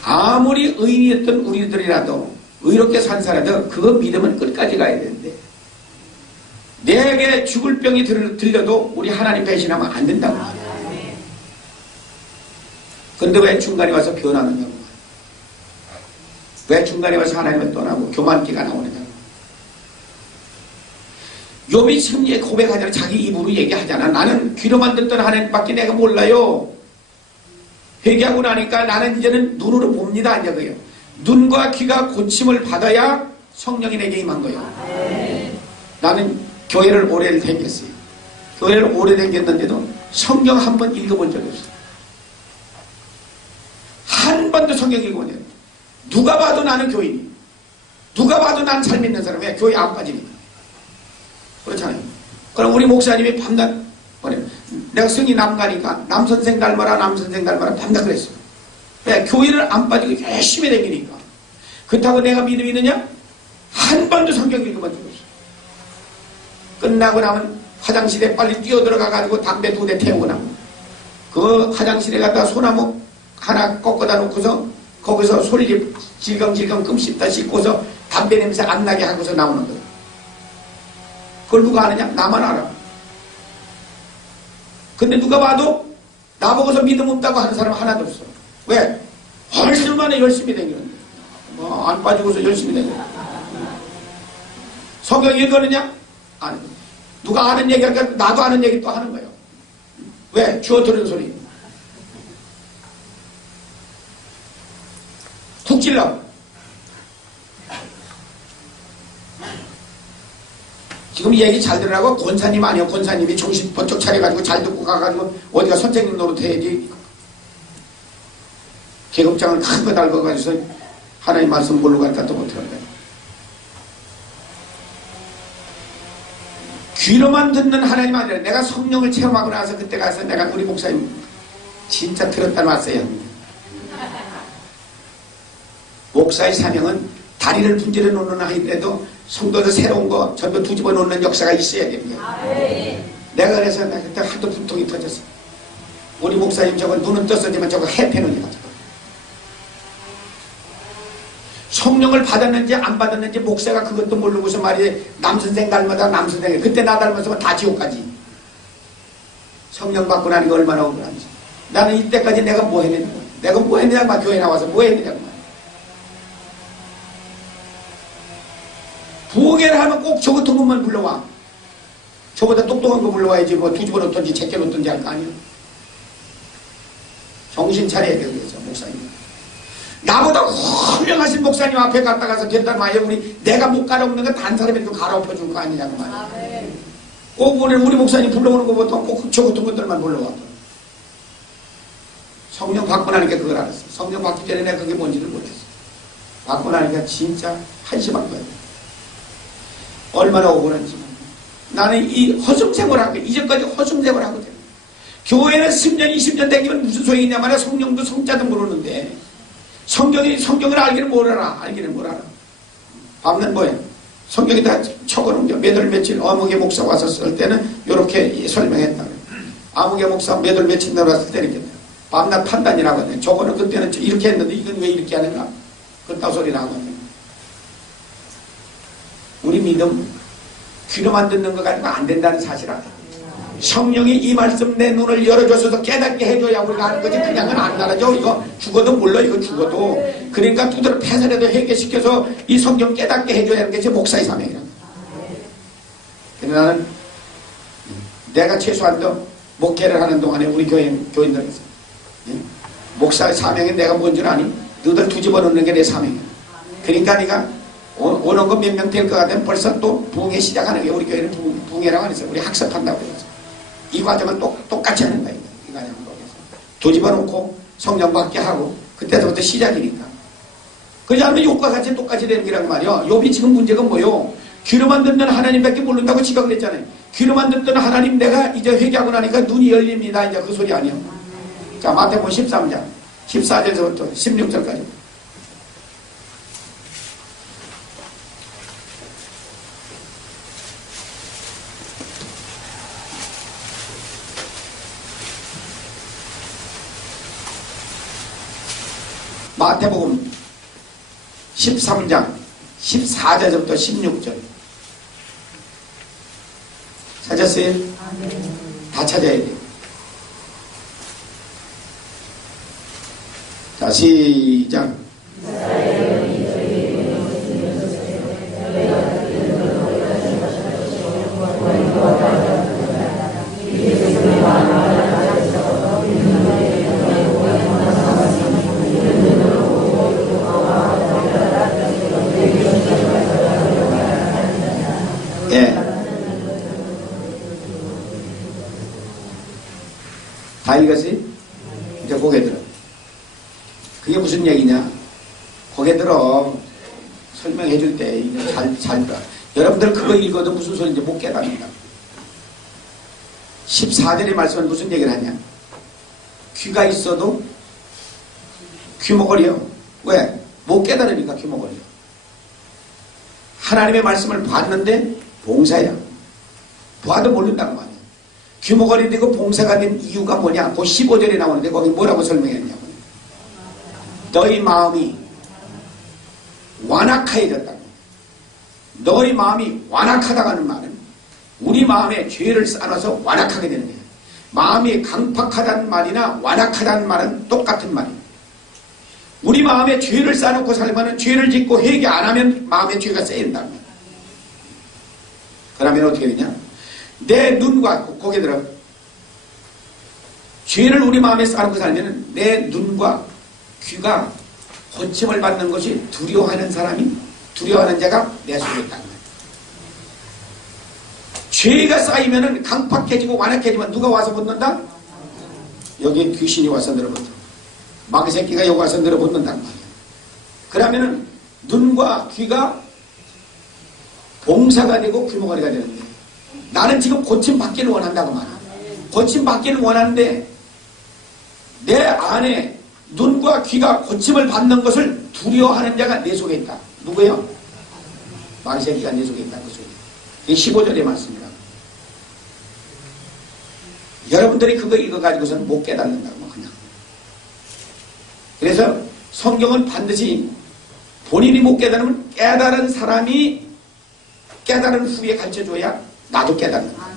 아무리 의인이었던 우리들이라도 의롭게 산 사람도 그거 믿으면 끝까지 가야 되는데 내게 죽을 병이 들려도 우리 하나님 배신하면 안 된다고. 근데 왜 중간에 와서 변하느냐고. 왜 중간에 와서 하나님을 떠나고 교만기가 나오느냐고. 욥이 지금 고백하잖아. 자기 입으로 얘기하잖아. 나는 귀로만 듣던 하나님밖에 내가 몰라요. 회개하고 나니까 나는 이제는 눈으로 봅니다. 이제 그요. 눈과 귀가 고침을 받아야 성령이 내게 임한 거예요. 나는 교회를 오래 다녔어요. 교회를 오래 다녔는데도 성경 한 번 읽어본 적이 없어요. 한 번도 성경 읽어본 적이 없어요. 누가 봐도 나는 교인이. 누가 봐도 난 잘 믿는 사람. 왜? 교회 안 빠지니까. 그렇잖아요. 그럼 우리 목사님이 밤낮 내가 성이 남가니까 남선생 닮아라 밤낮 그랬어요. 왜? 교회를 안 빠지고 열심히 다니니까. 그렇다고 내가 믿음이 있느냐? 한 번도 성경 읽어본 적이 없어요. 끝나고 나면 화장실에 빨리 뛰어들어가가지고 담배 2대 태우고 나면 그 화장실에 갔다가 소나무 하나 꺾어다 놓고서 거기서 솔잎 질겅질겅 끔 씹다 씻고서 담배 냄새 안 나게 하고서 나오는 거예요. 그걸 누가 아느냐? 나만 알아. 근데 누가 봐도 나보고서 믿음 없다고 하는 사람 하나도 없어. 왜? 훨씬 만에 열심히 다니는데 안 빠지고서 열심히 다니는 성경 읽었느냐? 아니. 누가 아는 얘기 하니까 나도 아는 얘기 또 하는 거예요. 왜? 주워 들은 소리. 툭 찔러. 지금 얘기 잘 들으라고. 권사님 아니요. 권사님이 정신 번쩍 차려가지고 잘 듣고 가가지고 어디가 선생님 노릇해야지. 계급장을 큰 거 달궈가지고 하나님 말씀 모르고 갔다 또 못하는데. 귀로만 듣는 하나님 아니라 내가 성령을 체험하고 나서 그때 가서 내가 우리 목사님 진짜 들었다 놨어요. 목사의 사명은 다리를 분질러 놓는 아이들에도 성도들 새로운 거 전부 뒤집어 놓는 역사가 있어야 됩니다. 내가 그래서 내가 그때 하도 분통이 터졌어. 우리 목사님 저거 눈은 떴었지만 저거 해패는이다. 성령을 받았는지 안 받았는지 목사가 그것도 모르고서 말이지 남선생 닮아다 남선생 그때 나 닮았으면 다 지옥까지. 성령 받고 나니까 얼마나 억울한지. 나는 이때까지 내가 뭐 했느냐. 내가 뭐 했느냐 막 교회 나와서 뭐 했느냐. 부흥회를 하면 꼭 저 같은 것만 불러와. 저보다 똑똑한 거 불러와야지 뭐 뒤집어 놓던지 제껴 놓던지 할 거 아니야. 정신 차려야 돼. 그래서 목사님 나보다 훌륭하신 목사님 앞에 갔다 가서 된단 말이야. 내가 못 갈아엎는 건 다른 사람이 또 갈아엎어 줄 거 아니냐고 말이야. 꼭 우리 목사님 불러오는 것보다 꼭 저 같은 것들만 불러와. 성령 받고 나니까 그걸 알았어. 성령 받기 전에 내가 그게 뭔지를 몰랐어. 받고 나니까 진짜 한심한 거야. 얼마나 억울한지. 나는 이 허송생활을 하고 이전까지 허송생활을 하거든. 교회는 10년 20년 되기면 무슨 소용이 있냐 말이야. 성령도 성자도 모르는데 성경을 알기는 뭘 알아. 알기는 뭘 알아. 밤낮 뭐야. 성경에다 적어놓은 몇 월 며칠 어묵의 목사 와서 쓸 때는 이렇게 설명했다. 아무개 목사 몇 월 며칠 나왔을 때 이렇게 밤낮 판단이라고 하네. 저거는 그때는 이렇게 했는데 이건 왜 이렇게 하는가. 그딴 소리 나거든. 우리 믿음 귀로만 듣는 거 가지고 안 된다는 사실 알아. 성령이 이 말씀 내 눈을 열어줘서 깨닫게 해줘야 우리가 하는 거지. 그냥은 안 알아죠. 이거 죽어도 몰라. 이거 죽어도. 그러니까 두드러 패선에도 회개시켜서 이 성경 깨닫게 해줘야 하는 게 제 목사의 사명이라. 나는 내가 최소한도 목회를 하는 동안에 우리 교인들에서 목사의 사명이 내가 뭔 줄 아니? 너희들 뒤집어 놓는 게 내 사명이야. 그러니까 네가 오는 거 몇 명 될 것 같으면 벌써 또 부흥회 시작하는 게 우리 교회는 부흥회라고 안 했어요. 우리 학습한다고 해서. 이 과정은 똑같이 하는 거예요. 이 과정은 뒤집어 놓고 성령 받게 하고 그때부터 시작이니까. 그러지 않으면 욕과 같이 똑같이 되는 거란 말이야. 욥이 지금 문제가 뭐요? 귀로만 듣는 하나님밖에 모른다고 지가 그랬잖아요. 귀로만 듣던 하나님 내가 이제 회개하고 나니까 눈이 열립니다. 이제 그 소리 아니야. 자, 마태복음 13장 14절에서부터 16절까지. 마태복음 13장 14절부터 16절. 찾았어요? 다 찾아야 돼요. 자, 시작. 다 읽었어요? 이제 고개 들어. 그게 무슨 얘기냐? 고개 들어. 설명해 줄 때 잘 들어. 여러분들 그거 읽어도 무슨 소리인지 못 깨닫는다. 14절의 말씀은 무슨 얘기를 하냐? 귀가 있어도 귀머거리요. 왜? 못 깨달으니까 귀머거리요. 하나님의 말씀을 봤는데 봉사야. 봐도 모른다고 말이야. 귀머거리 되고 봉사가 된 이유가 뭐냐? 그 15절에 나오는데 거기 뭐라고 설명했냐고. 너희 마음이 완악해졌다고. 너희 마음이 완악하다고 하는 말은 우리 마음에 죄를 쌓아서 완악하게 되는 거예요. 마음이 강팍하다는 말이나 완악하다는 말은 똑같은 말이에요. 우리 마음에 죄를 쌓아놓고 살면 죄를 짓고 회개 안 하면 마음에 죄가 쌓인다는 거예요. 그러면 어떻게 되냐? 내 눈과 고개 들어. 죄를 우리 마음에 쌓아놓고 살면 내 눈과 귀가 고침을 받는 것이 두려워하는 사람이 두려워하는 자가 내 속에 있다는 거예요. 죄가 쌓이면 강팍해지고 완악해지면 누가 와서 붙는다? 여기 귀신이 와서 늘어붙어. 마귀 새끼가 여기 와서 늘어붙는단 말이에요. 그러면 눈과 귀가 봉사가 되고 귀머거리가 되는데 나는 지금 고침받기를 원한다고 말이야. 고침받기를 원하는데 내 안에 눈과 귀가 고침을 받는 것을 두려워하는 자가 내 속에 있다. 누구예요? 마귀 새끼가 내 속에 있다. 그 소리. 이게 15절의 말씀이다. 여러분들이 그거 읽어가지고서는 못 깨닫는다고 그냥. 그래서 성경은 반드시 본인이 못 깨달으면 깨달은 사람이 깨달은 후에 가르쳐줘야 나도 깨닫는다.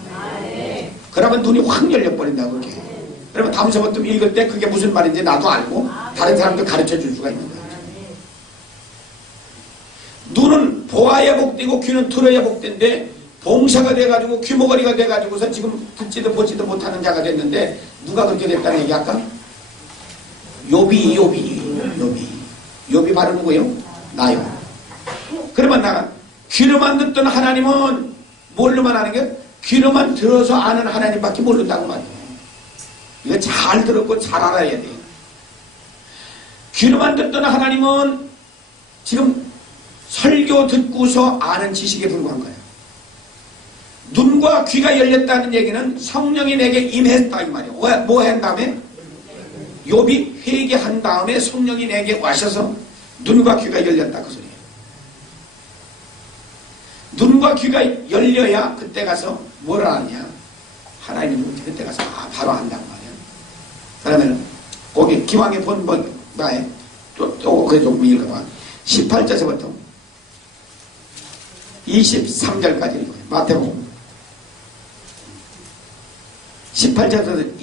그러면 눈이 확 열려버린다고 그렇게. 그러면 다음서부터 읽을 때 그게 무슨 말인지 나도 알고 다른 사람도 가르쳐줄 수가 있는 거예요. 눈은 보아야 복되고 귀는 들어야 복된데 봉사가 돼가지고 귀머거리가 돼가지고서 지금 듣지도 보지도 못하는 자가 됐는데 누가 그렇게 됐다는 얘기 아까? 욥이 바로 누구예요? 나요. 그러면 나가 귀로만 듣던 하나님은 뭘로만 아는 게? 귀로만 들어서 아는 하나님밖에 모른다고 말이에요. 이거 잘 들었고 잘 알아야 돼요. 귀로만 듣던 하나님은 지금 설교 듣고서 아는 지식에 불과한 거예요. 눈과 귀가 열렸다는 얘기는 성령이 내게 임했다 이 말이에요. 뭐 한 다음에? 욥이 회개한 다음에 성령이 내게 와셔서 눈과 귀가 열렸다 그 소리예요. 눈과 귀가 열려야 그때 가서 뭘 하느냐. 하나님은 그때 가서 바로 한단 말이에요. 그러면 거기 기왕에 본 뭐에 또 그래 조금 읽어봐. 18절에서부터 23절까지 읽어요. 마태복음 18절에서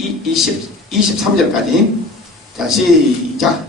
23절까지. 자, 시작.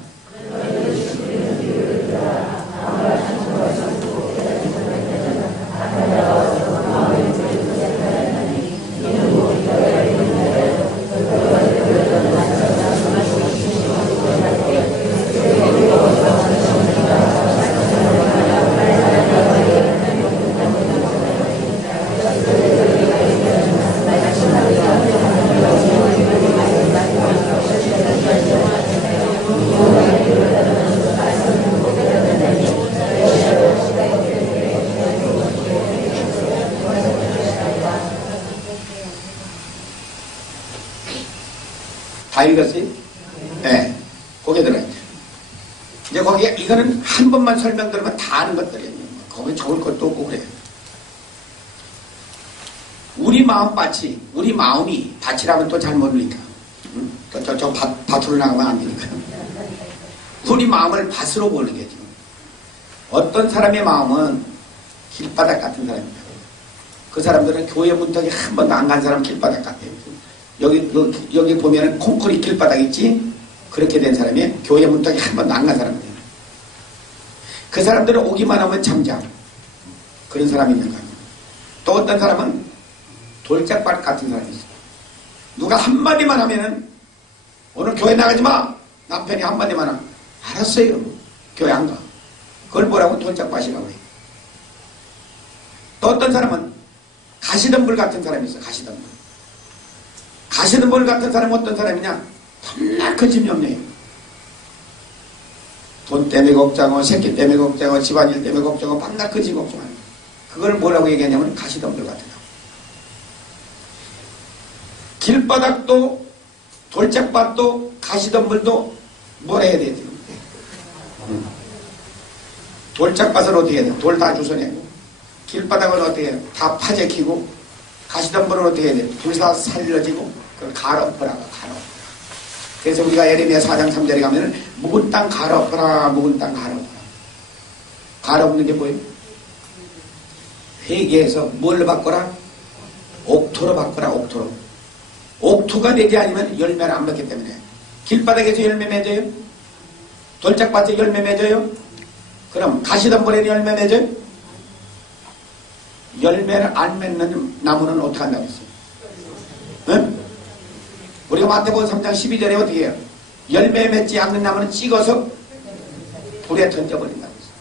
다 읽었어요? 네. 거기에 들어있죠. 이제 거기에, 이거는 한 번만 설명드리면 다 아는 것들이에요. 거기 적을 것도 없고 그래요. 우리 마음밭이, 우리 마음이 밭이라면 또 잘 모르니까. 밭으로 나가면 안 되니까. 우리 마음을 밭으로 보는 게 지금. 어떤 사람의 마음은 길바닥 같은 사람입니다. 그 사람들은 교회 문턱에 한 번도 안 간 사람 길바닥 같아요. 여기 보면은 콘크리트 길바닥 있지? 그렇게 된 사람이 교회 문턱에 한 번도 안 간 사람이에요. 그 사람들은 오기만 하면 잠잠. 그런 사람이 있는 거예요. 또 어떤 사람은 돌짝밭 같은 사람이 있어요. 누가 한마디만 하면은 오늘 교회 나가지 마! 남편이 한마디만 하면 알았어요. 교회 안 가. 그걸 뭐라고? 돌짝밭이라고 해요. 또 어떤 사람은 가시덤불 같은 사람이 있어요. 가시덤불. 가시덤불 같은 사람은 어떤 사람이냐? 겁나 큰 집념이에요. 돈 때문에 걱정하고 새끼 때문에 걱정하고 집안일 때문에 걱정하고 밤낮 그지 걱정하고 그걸 뭐라고 얘기하냐면 가시덤불 같은 거. 길바닥도 돌짝밭도 가시덤불도 뭘 해야 되지? 돌짝밭을 어떻게 해야 돼? 돌 다 주워내고 길바닥을 어떻게 해야 돼? 다 파재키고 가시덤불을 어떻게 해야 돼? 불사 살려지고 그걸 갈아엎으라고 갈아엎으라. 그래서 우리가 예레미야 4장 3절에 가면은 묵은 땅 갈아엎으라 묵은 땅 갈아엎으라. 갈아엎는 게 뭐예요? 회개해서 뭘 바꿔라? 옥토로 바꿔라 옥토로. 옥토가 되지 않으면 열매를 안 맺기 때문에. 길바닥에서 열매 맺어요? 돌짝밭에 열매 맺어요? 그럼 가시덤불에 열매 맺어요? 열매를 안 맺는 나무는 어떻게 한다고 했어요? 응? 우리가 마태복음 3장 12절에 어떻게 해요? 열매 맺지 않는 나무는 찍어서 불에 던져버린다고 했어요.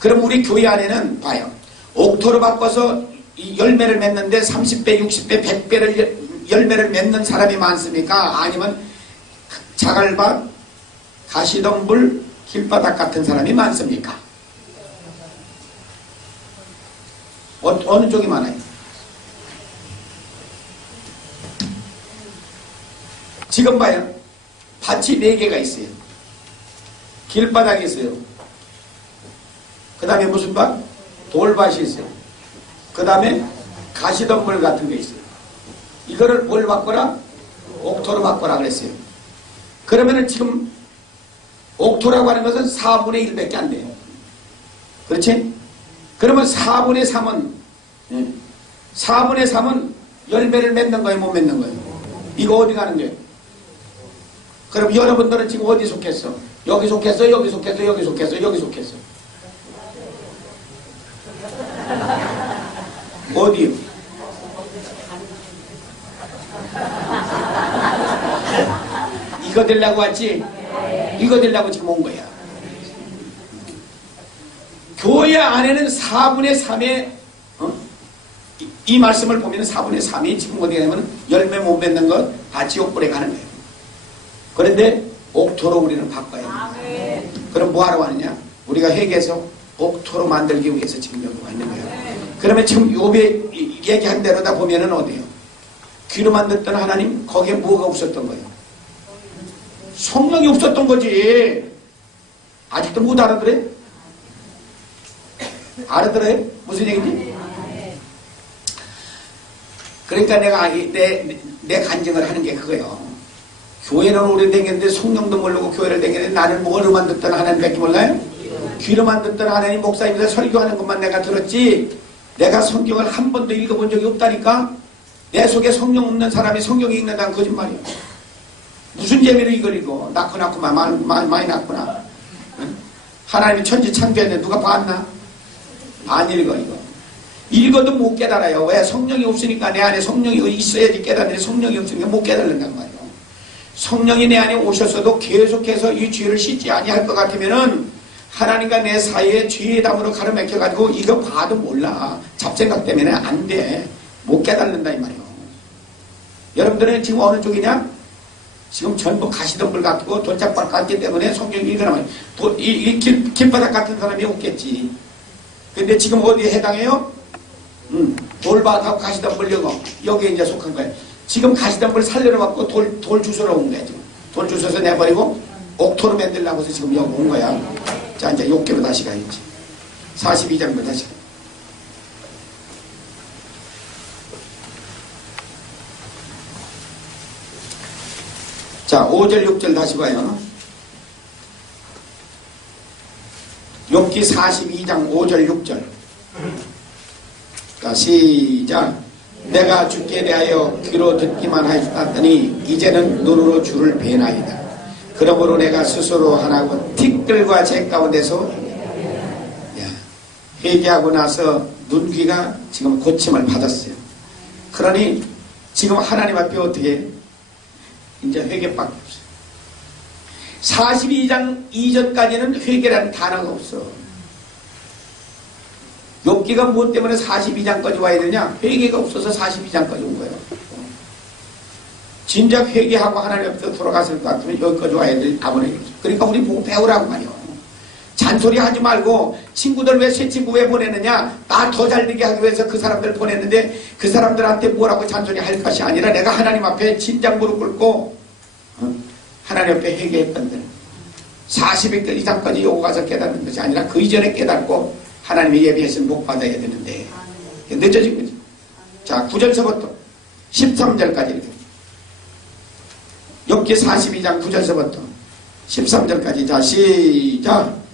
그럼 우리 교회 안에는 봐요. 옥토로 바꿔서 이 열매를 맺는데 30배, 60배, 100배를 열매를 맺는 사람이 많습니까? 아니면 자갈밭, 가시덤불, 길바닥 같은 사람이 많습니까? 어느 쪽이 많아요? 지금 봐요. 밭이 4개가 있어요. 길바닥이 있어요. 그 다음에 무슨 밭? 돌밭이 있어요. 그 다음에 가시덤불 같은 게 있어요. 이거를 뭘 바꿔라? 옥토로 바꿔라 그랬어요. 그러면은 지금 옥토라고 하는 것은 4분의 1밖에 안 돼요. 그렇지? 그러면 4분의 3은 열매를 맺는 거예요? 못 맺는 거예요? 이거 어디 가는 거예요? 그럼 여러분들은 지금 어디 속했어? 여기 속했어? 여기 속했어? 여기 속했어? 여기 속했어? 어디요? 이거 되려고 왔지? 이거 되려고 지금 온 거야. 교회 안에는 4분의 3의 이 말씀을 보면 4분의 3이 지금 어디 가냐면 열매 못 맺는 것 다 지옥불에 가는 거예요. 그런데 옥토로 우리는 바꿔야 합니다. 그럼 뭐하러 왔느냐? 우리가 회개해서 옥토로 만들기 위해서 지금 여기 와 있는 거예요. 그러면 지금 욥이 얘기한 대로다 보면은 어디요? 귀로 만들었던 하나님, 거기에 뭐가 없었던 거예요? 성령이 없었던 거지. 아직도 못 알아들어요? 알아들어요? 무슨 얘기인지? 그러니까 내가 내 간증을 하는 게 그거예요. 교회는 오래 다녔는데 성령도 모르고 교회를 다녔는데 나는 뭐로 만들었던 하나님밖에 몰라요? 귀로 만들었던 하나님 목사님들 설교하는 것만 내가 들었지 내가 성경을 한 번도 읽어본 적이 없다니까. 내 속에 성령 없는 사람이 성경 읽는다는 거짓말이야. 무슨 재미로 이걸 읽어? 낳구만 많이 낳구나. 응? 하나님이 천지 창조했는데 누가 봤나? 안 읽어 이거. 읽어도 못 깨달아요. 왜? 성령이 없으니까. 내 안에 성령이 있어야지 깨닫는데 성령이 없으니까 못 깨달는단 말이에요. 성령이 내 안에 오셨어도 계속해서 이 죄를 씻지 아니할 것 같으면은 하나님과 내 사이에 죄의 담으로 가로막혀가지고 이거 봐도 몰라. 잡생각 때문에 안 돼. 못 깨달는다 이 말이에요. 여러분들은 지금 어느 쪽이냐? 지금 전부 가시덤불 같고 돌짝발 같기 때문에 성경이 읽으라면 이 길바닥 같은 사람이 없겠지. 근데 지금 어디에 해당해요? 돌바닥하고 가시덤불 여기에 이제 속한 거예요. 지금 가시덤불 살려러 왔고 돌 주소러 온 거야. 지금 돌 주소서 내버리고 옥토로 만들려고 해서 지금 여기 온 거야. 자 이제 욕계로 다시 가야지. 42장으로 다시 가. 자 5절 6절 다시 봐요. 욥기 42장 5절 6절. 자 시작. 내가 주께 대하여 귀로 듣기만 하였더니 이제는 눈으로 주를 배나이다. 그러므로 내가 스스로 하나고 티끌과 제 가운데서 회개하고 나서 눈귀가 지금 고침을 받았어요. 그러니 지금 하나님 앞에 어떻게 이제 회개밖에 없어요. 42장 이전까지는 회개라는 단어가 없어. 욥기가 무엇 때문에 42장까지 와야 되냐? 회개가 없어서 42장까지 온 거예요. 진작 회개하고 하나님 앞에 돌아갔을 것 같으면 여기까지 와야 될 아무리. 그러니까 우리 보고 배우라고 말이요. 잔소리 하지 말고 친구들 왜 새 친구 왜 보내느냐? 나 더 잘되게 하기 위해서 그 사람들 보냈는데 그 사람들한테 뭐라고 잔소리 할 것이 아니라 내가 하나님 앞에 진작 무릎 꿇고 하나님 앞에 회개했던 데 40일 이상까지 요구 가서 깨닫는 것이 아니라 그 이전에 깨닫고 하나님의 예비하신 복 받아야 되는데 늦어진 거지. 자 9절서부터 13절까지 이렇게 욥기 42장 9절서부터 13절까지 자 시작.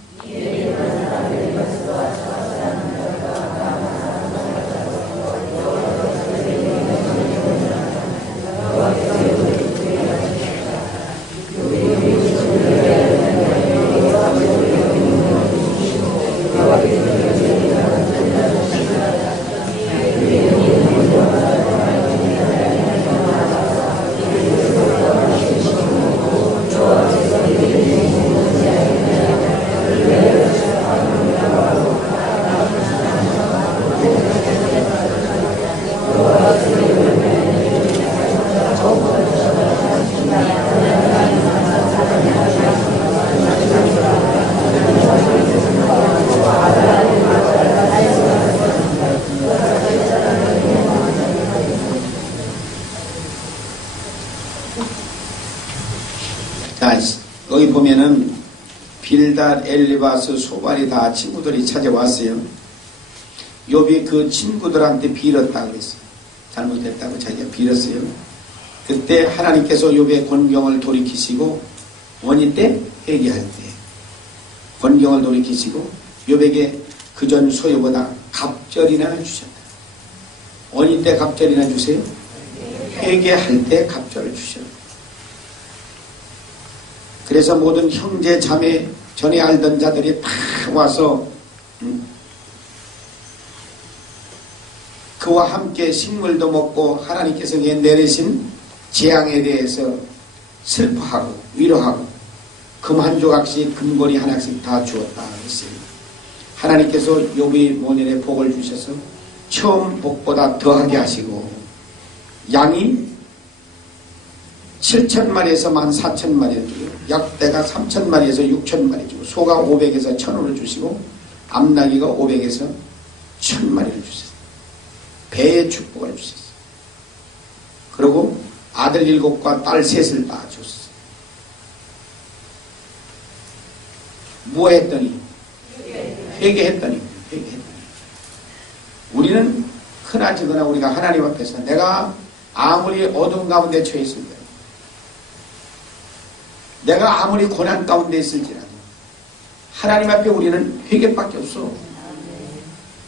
여기 보면은 빌닷, 엘리바스, 소발이 다 친구들이 찾아왔어요. 욥이 그 친구들한테 빌었다 그랬어요. 잘못했다고 자기가 빌었어요. 그때 하나님께서 욥의 권경을 돌이키시고 원인 때 회개할 때 권경을 돌이키시고 욥에게 그전 소유보다 갑절이나 주셨다. 원인 때 갑절이나 주세요. 회개할 때 갑절을 주셨다. 그래서 모든 형제 자매 전에 알던 자들이 다 와서 그와 함께 식물도 먹고 하나님께서 내리신 재앙에 대해서 슬퍼하고 위로하고 금 한 조각씩 금고리 하나씩 다 주었다 했어요. 하나님께서 욥의 모년에 복을 주셔서 처음 복보다 더하게 하시고 양이 7,000마리에서 14,000마리를 주고 약대가 3,000마리에서 6,000마리 주고 소가 500에서 1,000을 주시고 암나귀가 500에서 1,000마리를 주셨어요. 배의 축복을 주셨어요. 그리고 아들 7과 딸 3을 다 줬어요. 뭐 했더니? 회개했더니 우리는 흔하지거나 우리가 하나님 앞에서 내가 아무리 어두운 가운데 처해 있을 때 내가 아무리 고난 가운데 있을지라도 하나님 앞에 우리는 회개밖에 없어.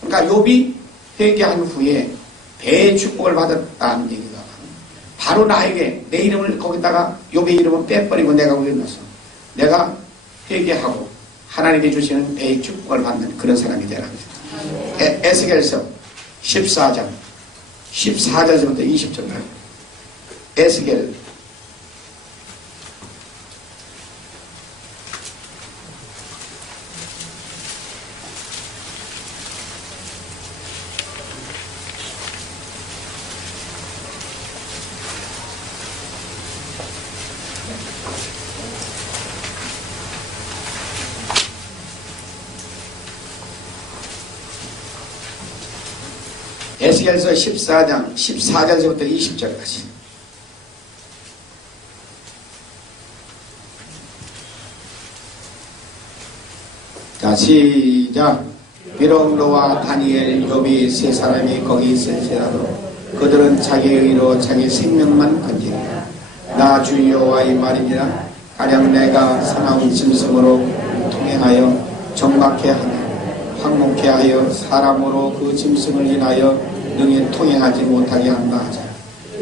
그러니까 욥이 회개한 후에 배의 축복을 받았다는 얘기가 바로 나에게 내 이름을 거기다가 욥의 이름은 빼버리고 내가 거기에 넣어서 내가 회개하고 하나님이 주시는 배의 축복을 받는 그런 사람이 되라. 에스겔서 14장 14절부터 20절까지 에스겔 에스겔서 14장 14절부터 20절까지 자 시작. 비록 노아 다니엘 욥이 세 사람이 거기 있을지라도 그들은 자기의 의로 자기 생명만 건지리라. 나 주 여호와의 말이니라. 가령 내가 사나운 짐승으로 통행하여 정박해 하며 황목해 하여 사람으로 그 짐승을 인하여 능히 통행하지 못하게 한다 하자.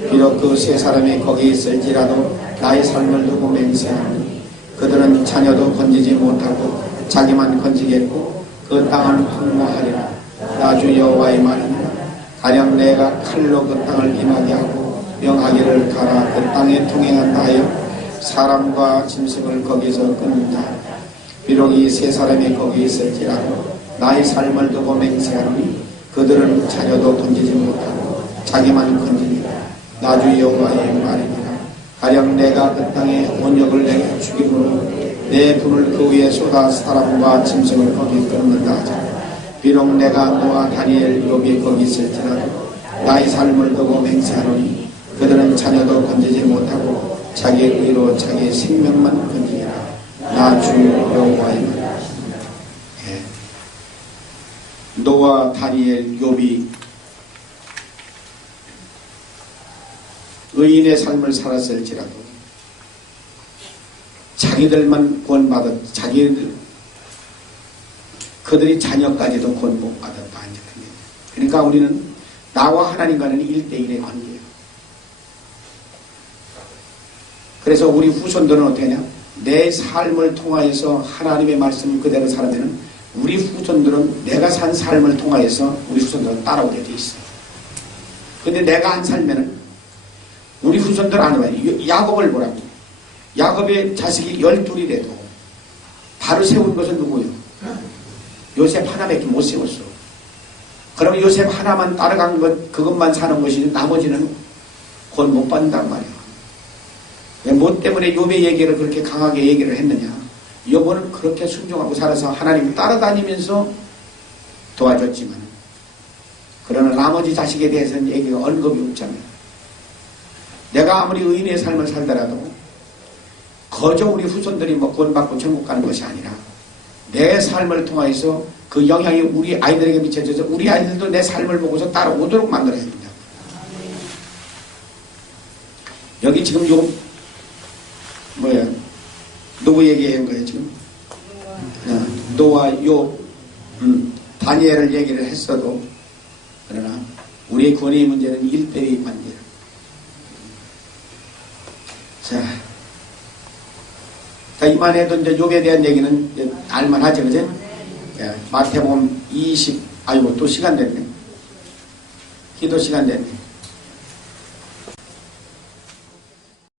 비록 그 세 사람이 거기 있을지라도 나의 삶을 두고 맹세하니 그들은 자녀도 건지지 못하고 자기만 건지겠고 그 땅은 황무하리라. 나 주 여호와의 말이니라. 가령 내가 칼로 그 땅을 임하게 하고 명하기를 가라. 그 땅에 통행한다 하여 사람과 짐승을 거기서 끊는다. 비록 이 세 사람이 거기 있을지라도 나의 삶을 두고 맹세하니 그들은 자녀도 건지지 못하고 자기만 건지리라. 나 주 여호와의 말이니라. 가령 내가 그 땅에 온역을 내게 죽임으로 내 분을 그 위에 쏟아 사람과 짐승을 거기 끊는다 하자. 비록 내가 노아 다니엘 욥이 거기 있을지라도 나의 삶을 두고 맹세하노니 그들은 자녀도 건지지 못하고 자기의 의로 자기의 생명만 건지리라. 나 주 여호와의 말이니라. 노아, 다니엘, 욥이 의인의 삶을 살았을지라도 자기들만 구원받았, 그들이 자녀까지도 구원 못 받았다. 그러니까 우리는 나와 하나님과는 1대1의 관계예요. 그래서 우리 후손들은 어떻게 하냐? 내 삶을 통하여서 하나님의 말씀을 그대로 살아내는 우리 후손들은 내가 산 삶을 통하여서 우리 후손들은 따라오게 돼 있어요. 근데 내가 안 살면은 우리 후손들 안 와요. 야곱을 보라고. 야곱의 자식이 12이라도 바로 세운 것은 누구예요? 요셉 하나밖에 못 세웠어. 그러면 요셉 하나만 따라간 것, 그것만 사는 것이지 나머지는 곧 못 받는단 말이에요. 뭐 때문에 욥의 얘기를 그렇게 강하게 얘기를 했느냐? 욥은 그렇게 순종하고 살아서 하나님을 따라다니면서 도와줬지만 그러나 나머지 자식에 대해서는 얘기가 언급이 없잖아요. 내가 아무리 의인의 삶을 살더라도 거저 우리 후손들이 뭐 구원받고 천국 가는 것이 아니라 내 삶을 통해서 그 영향이 우리 아이들에게 미쳐져서 우리 아이들도 내 삶을 보고서 따라오도록 만들어야 됩니다. 여기 지금 요 뭐야 누구 얘기한 거예요 지금? 노아, 욥, 다니엘을 얘기를 했어도 그러나 우리의 권위의 문제는 1대1 관계예요. 자, 이만해도 이제 욥에 대한 얘기는 이제 알만하죠, 그제? 마태복음 20, 아이고 또 시간 됐네. 기도 시간 됐네.